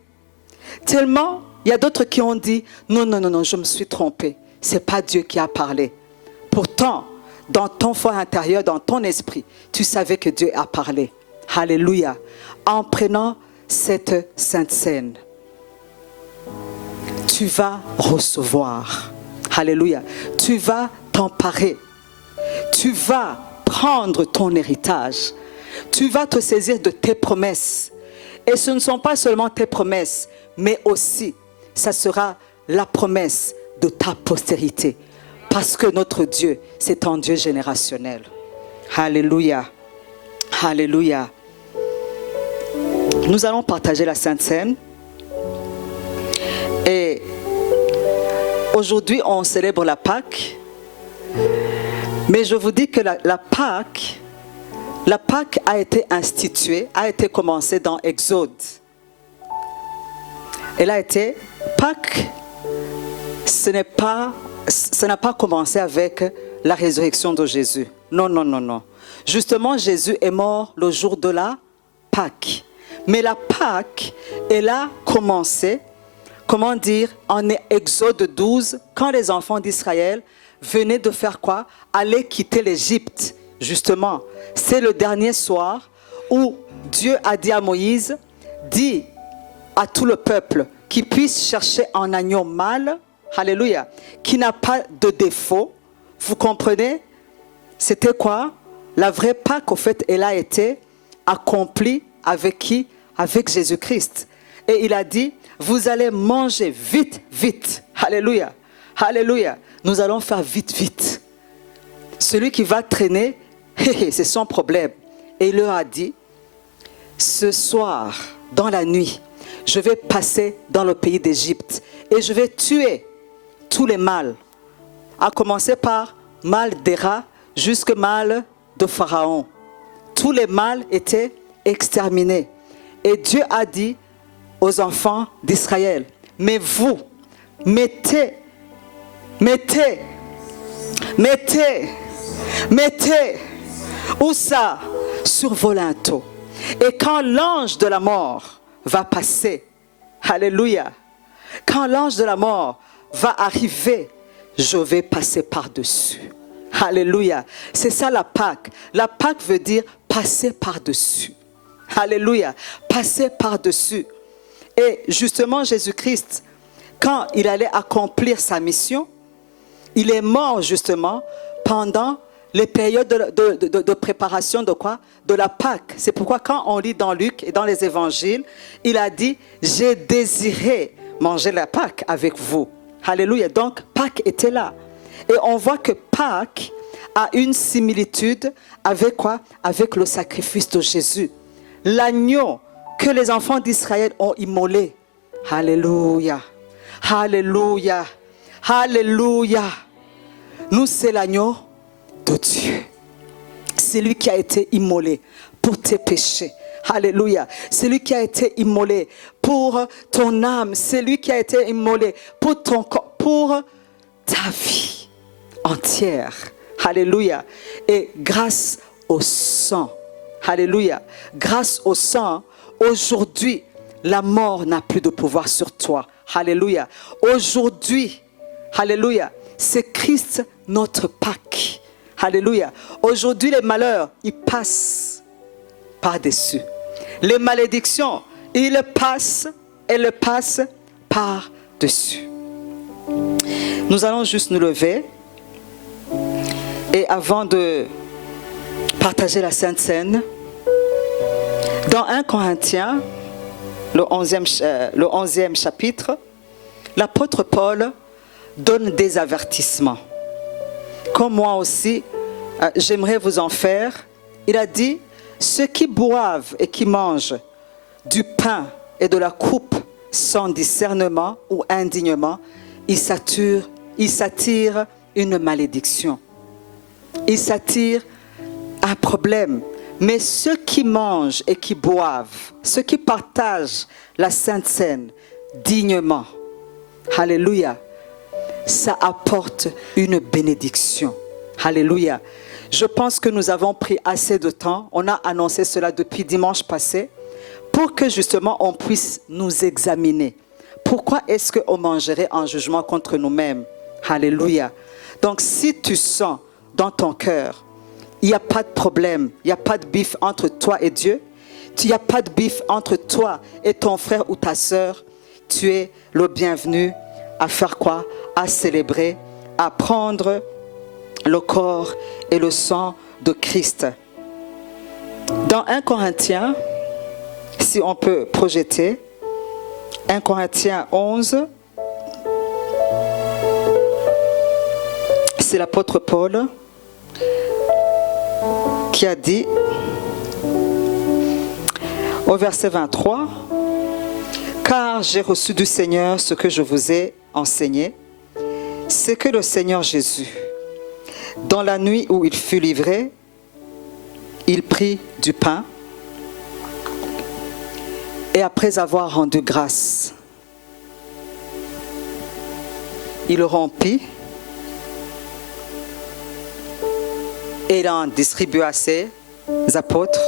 Tellement, il y a d'autres qui ont dit, non, je me suis trompé. Ce n'est pas Dieu qui a parlé. Pourtant, dans ton fort intérieur, dans ton esprit, tu savais que Dieu a parlé. Alléluia. En prenant cette Sainte Seine, tu vas recevoir. Alléluia. Tu vas t'emparer. Tu vas prendre ton héritage. Tu vas te saisir de tes promesses. Et ce ne sont pas seulement tes promesses, mais aussi, ça sera la promesse de ta postérité. Parce que notre Dieu, c'est un Dieu générationnel. Alléluia. Alléluia. Nous allons partager la Sainte Seine. Et aujourd'hui, on célèbre la Pâque. Mais je vous dis que la Pâque La Pâque a été instituée, a été commencée dans Exode. Elle a été, Pâques, ça n'a pas commencé avec la résurrection de Jésus. Non, non, non, non. Justement, Jésus est mort le jour de la Pâque. Mais la Pâque, elle a commencé, comment dire, en Exode 12, quand les enfants d'Israël venaient de faire quoi? Aller quitter l'Égypte, justement. C'est le dernier soir où Dieu a dit à Moïse, dis à tout le peuple qu'il puisse chercher un agneau mâle, alléluia, qui n'a pas de défaut. Vous comprenez? C'était quoi? La vraie Pâque, au fait, elle a été accomplie avec qui? Avec Jésus-Christ. Et il a dit, vous allez manger vite, vite. Alléluia. Alléluia. Nous allons faire vite, vite. Celui qui va traîner, c'est son problème. Et il leur a dit, ce soir, dans la nuit, je vais passer dans le pays d'Égypte et je vais tuer tous les mâles, à commencer par mâle d'Héra jusqu'au mâle de Pharaon. Tous les mâles étaient exterminés. Et Dieu a dit aux enfants d'Israël, mais vous, mettez où ça? Sur vos linteaux. Et quand l'ange de la mort va passer, alléluia, quand l'ange de la mort va arriver, je vais passer par-dessus. Alléluia. C'est ça la Pâque. La Pâque veut dire passer par-dessus. Alléluia. Passer par-dessus. Et justement, Jésus-Christ, quand il allait accomplir sa mission, il est mort justement pendant les périodes de préparation de quoi? De la Pâque. C'est pourquoi quand on lit dans Luc et dans les évangiles, il a dit, j'ai désiré manger la Pâque avec vous. Alléluia. Donc, Pâque était là. Et on voit que Pâques a une similitude avec quoi? Avec le sacrifice de Jésus. L'agneau que les enfants d'Israël ont immolé. Alléluia. Alléluia. Alléluia. Nous, c'est l'agneau de Dieu. C'est lui qui a été immolé pour tes péchés. Alléluia. C'est lui qui a été immolé pour ton âme. C'est lui qui a été immolé pour ton corps, pour ta vie entière. Alléluia. Et grâce au sang, alléluia, grâce au sang, aujourd'hui, la mort n'a plus de pouvoir sur toi. Alléluia. Aujourd'hui, alléluia, c'est Christ notre Pâque. Alléluia. Aujourd'hui, les malheurs, ils passent par-dessus. Les malédictions, ils passent par-dessus. Nous allons juste nous lever. Et avant de partager la Sainte Seine, dans 1 Corinthiens, le 11e chapitre, l'apôtre Paul donne des avertissements. Comme moi aussi, j'aimerais vous en faire. Il a dit, ceux qui boivent et qui mangent du pain et de la coupe sans discernement ou indignement, ils s'attirent une malédiction. Ils s'attirent un problème. Mais ceux qui mangent et qui boivent, ceux qui partagent la Sainte Seine dignement, alléluia, ça apporte une bénédiction. Alléluia. Je pense que nous avons pris assez de temps. On a annoncé cela depuis dimanche passé pour que justement on puisse nous examiner. Pourquoi est-ce qu'on mangerait en jugement contre nous-mêmes? Alléluia. Donc si tu sens dans ton cœur, il n'y a pas de problème, il n'y a pas de bif entre toi et Dieu, il n'y a pas de bif entre toi et ton frère ou ta sœur, tu es le bienvenu à faire quoi? À célébrer, à prendre le corps et le sang de Christ. Dans 1 Corinthiens, si on peut projeter, 1 Corinthiens 11, c'est l'apôtre Paul qui a dit au verset 23, « Car j'ai reçu du Seigneur ce que je vous ai enseigné, c'est que le Seigneur Jésus, dans la nuit où il fut livré, il prit du pain et après avoir rendu grâce, il le rompit et il en distribua à ses apôtres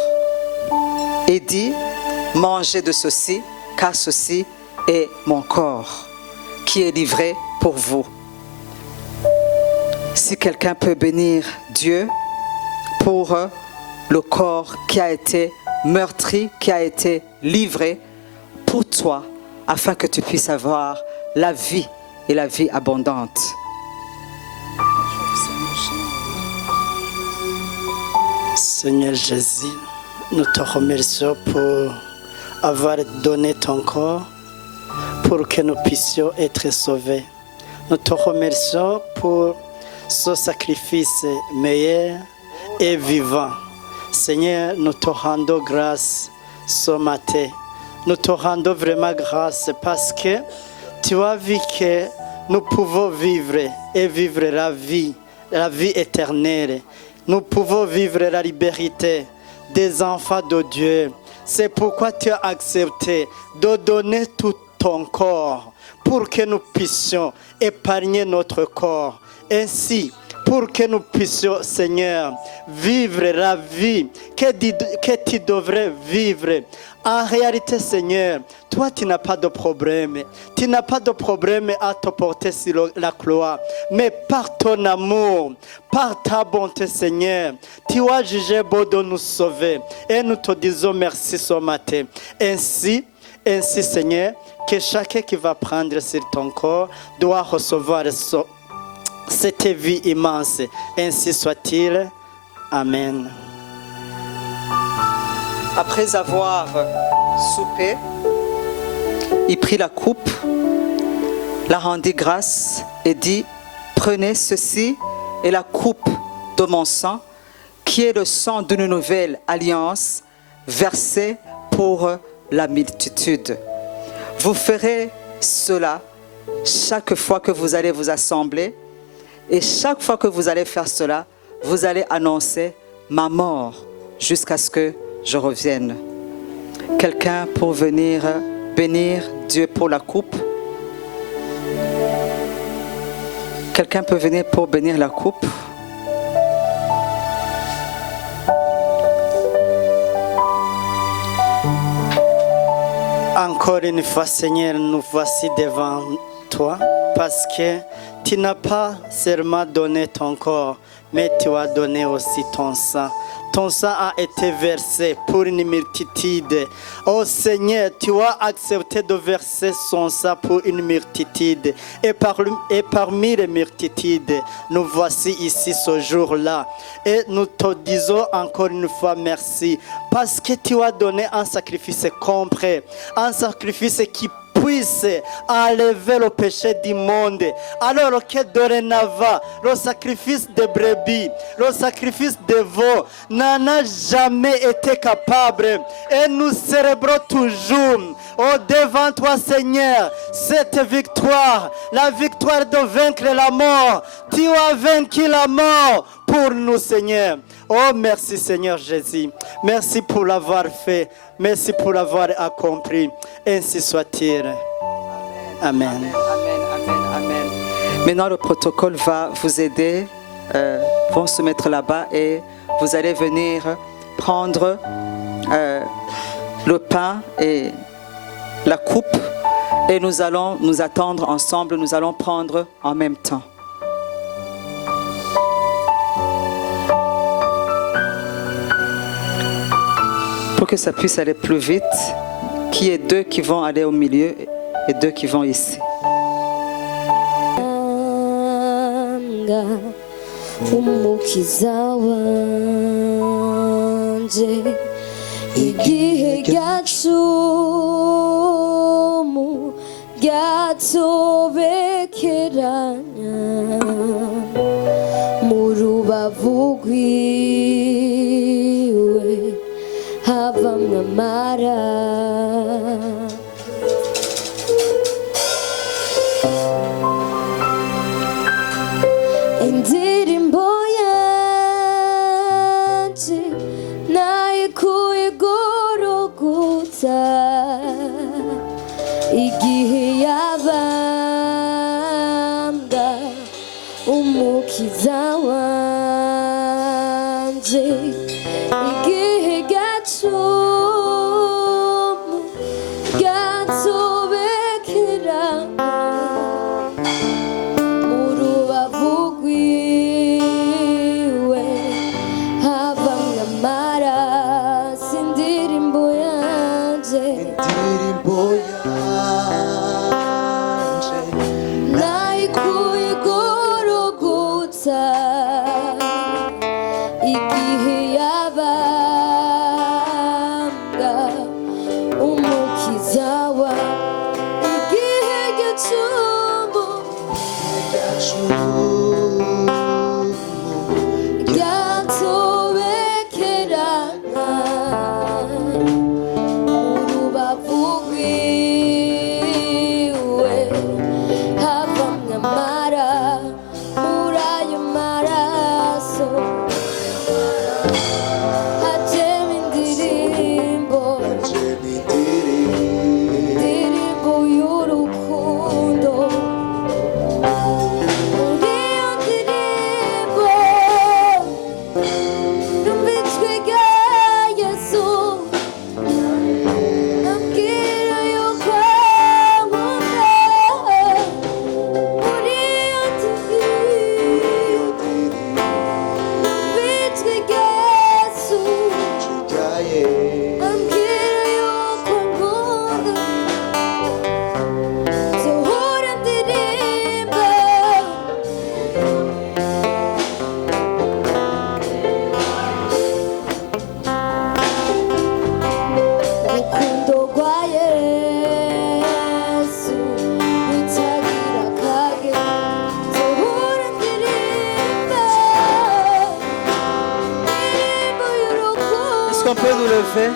et dit, mangez de ceci, car ceci est mon corps qui est livré pour vous. Si quelqu'un peut bénir Dieu pour le corps qui a été meurtri, qui a été livré pour toi, afin que tu puisses avoir la vie et la vie abondante. Seigneur Jésus, nous te remercions pour avoir donné ton corps pour que nous puissions être sauvés. Nous te remercions pour ce sacrifice meilleur et vivant. Seigneur, nous te rendons grâce ce matin. Nous te rendons vraiment grâce parce que tu as vu que nous pouvons vivre et vivre la vie éternelle. Nous pouvons vivre la liberté des enfants de Dieu. C'est pourquoi tu as accepté de donner tout ton corps pour que nous puissions épargner notre corps. Ainsi, pour que nous puissions, Seigneur, vivre la vie que tu devrais vivre. En réalité, Seigneur, toi, tu n'as pas de problème. Tu n'as pas de problème à te porter sur la croix. Mais par ton amour, par ta bonté, Seigneur, tu as jugé beau de nous sauver. Et nous te disons merci ce matin. Ainsi, Seigneur, que chacun qui va prendre sur ton corps doit recevoir cette vie immense. Ainsi soit-il. Amen. Après avoir soupé, il prit la coupe, la rendit grâce et dit, prenez ceci et la coupe de mon sang, qui est le sang d'une nouvelle alliance, versé pour la multitude. Vous ferez cela chaque fois que vous allez vous assembler, et chaque fois que vous allez faire cela, vous allez annoncer ma mort jusqu'à ce que je revienne. Quelqu'un pour venir bénir Dieu pour la coupe? Quelqu'un peut venir pour bénir la coupe? Encore une fois, Seigneur, nous voici devant toi parce que tu n'as pas seulement donné ton corps, mais tu as donné aussi ton sang. Ton sang a été versé pour une multitude. Oh Seigneur, tu as accepté de verser son sang pour une multitude. Et parmi les multitudes, nous voici ici ce jour-là. Et nous te disons encore une fois merci. Parce que tu as donné un sacrifice complet. Un sacrifice qui puisse enlever le péché du monde. Alors que dorénavant, le sacrifice de brebis, le sacrifice de veau n'en a jamais été capable. Et nous célébrons toujours, devant toi Seigneur, cette victoire, la victoire de vaincre la mort. Tu as vaincu la mort pour nous Seigneur. Oh merci Seigneur Jésus. Merci pour l'avoir fait. Merci pour l'avoir accompli. Ainsi soit-il. Amen. Amen, amen, amen, amen. Maintenant, le protocole va vous aider. Vont se mettre là-bas et vous allez venir prendre le pain et la coupe. Et nous allons nous attendre ensemble. Nous allons prendre en même temps. Pour que ça puisse aller plus vite, qu'il y ait deux qui vont aller au milieu et deux qui vont ici. indirimbo yanje umukiza wanje igihe gacumu gatsobekera mu rubavu rwiwe havamwo amaraso indirimbo yanje nayikuye igorogota igihe yabambwa umukiza wa igihe gacumbu gatobekerana urubavu rwiwe havamwo amara muri ayo maraso hajemo indirimbo y'urukundo muri iyo ndirimbo numva ijwi rya Yesu ambwira yuko ankunda muri iyo ndirimbo numva ijwi rya Yesu ambwira yuko ankunda nzohora ndirimba urukundo rwa Yesu rutagira akagero nzohora ndirimba indirimbo y'urukundo Est-ce qu'on peut nous lever?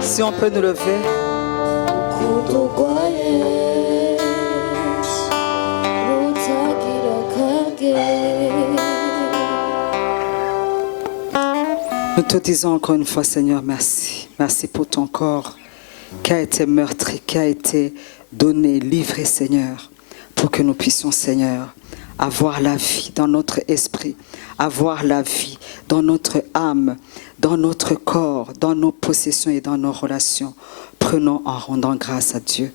Si on peut nous lever. urukundo rwa Yesu rutagira akagero. Nous te disons encore une fois, Seigneur, merci. Merci pour ton corps qui a été meurtri, qui a été donné, livré, Seigneur, pour que nous puissions, Seigneur, avoir la vie dans notre esprit, avoir la vie dans notre âme, dans notre corps, dans nos possessions et dans nos relations. Prenons en rendant grâce à Dieu.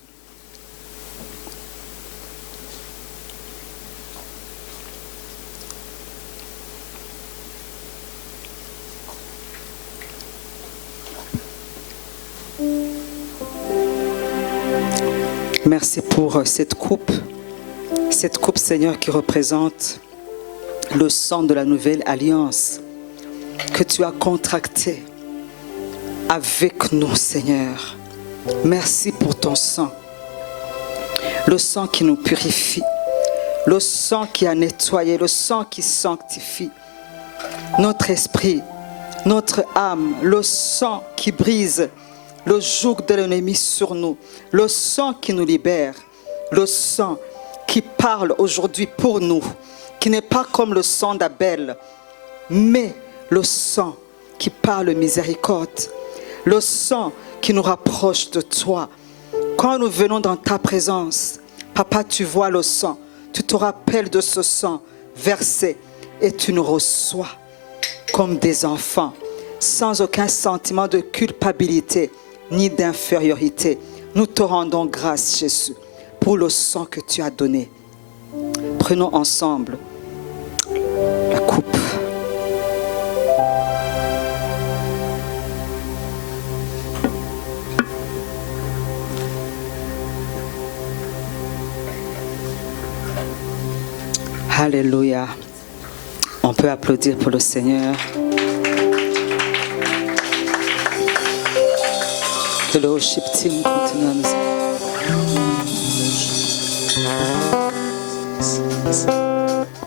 Merci pour cette coupe, Seigneur, qui représente le sang de la nouvelle alliance que tu as contracté avec nous, Seigneur. Merci pour ton sang, le sang qui nous purifie, le sang qui a nettoyé, le sang qui sanctifie notre esprit, notre âme, le sang qui brise le joug de l'ennemi sur nous, le sang qui nous libère, le sang qui parle aujourd'hui pour nous, qui n'est pas comme le sang d'Abel, mais le sang qui parle miséricorde, le sang qui nous rapproche de toi. Quand nous venons dans ta présence, Papa, tu vois le sang, tu te rappelles de ce sang versé et tu nous reçois comme des enfants, sans aucun sentiment de culpabilité ni d'infériorité. Nous te rendons grâce, Jésus, pour le sang que tu as donné. Prenons ensemble la coupe. Alléluia. On peut applaudir pour le Seigneur. Que le worship team continue à nous aider.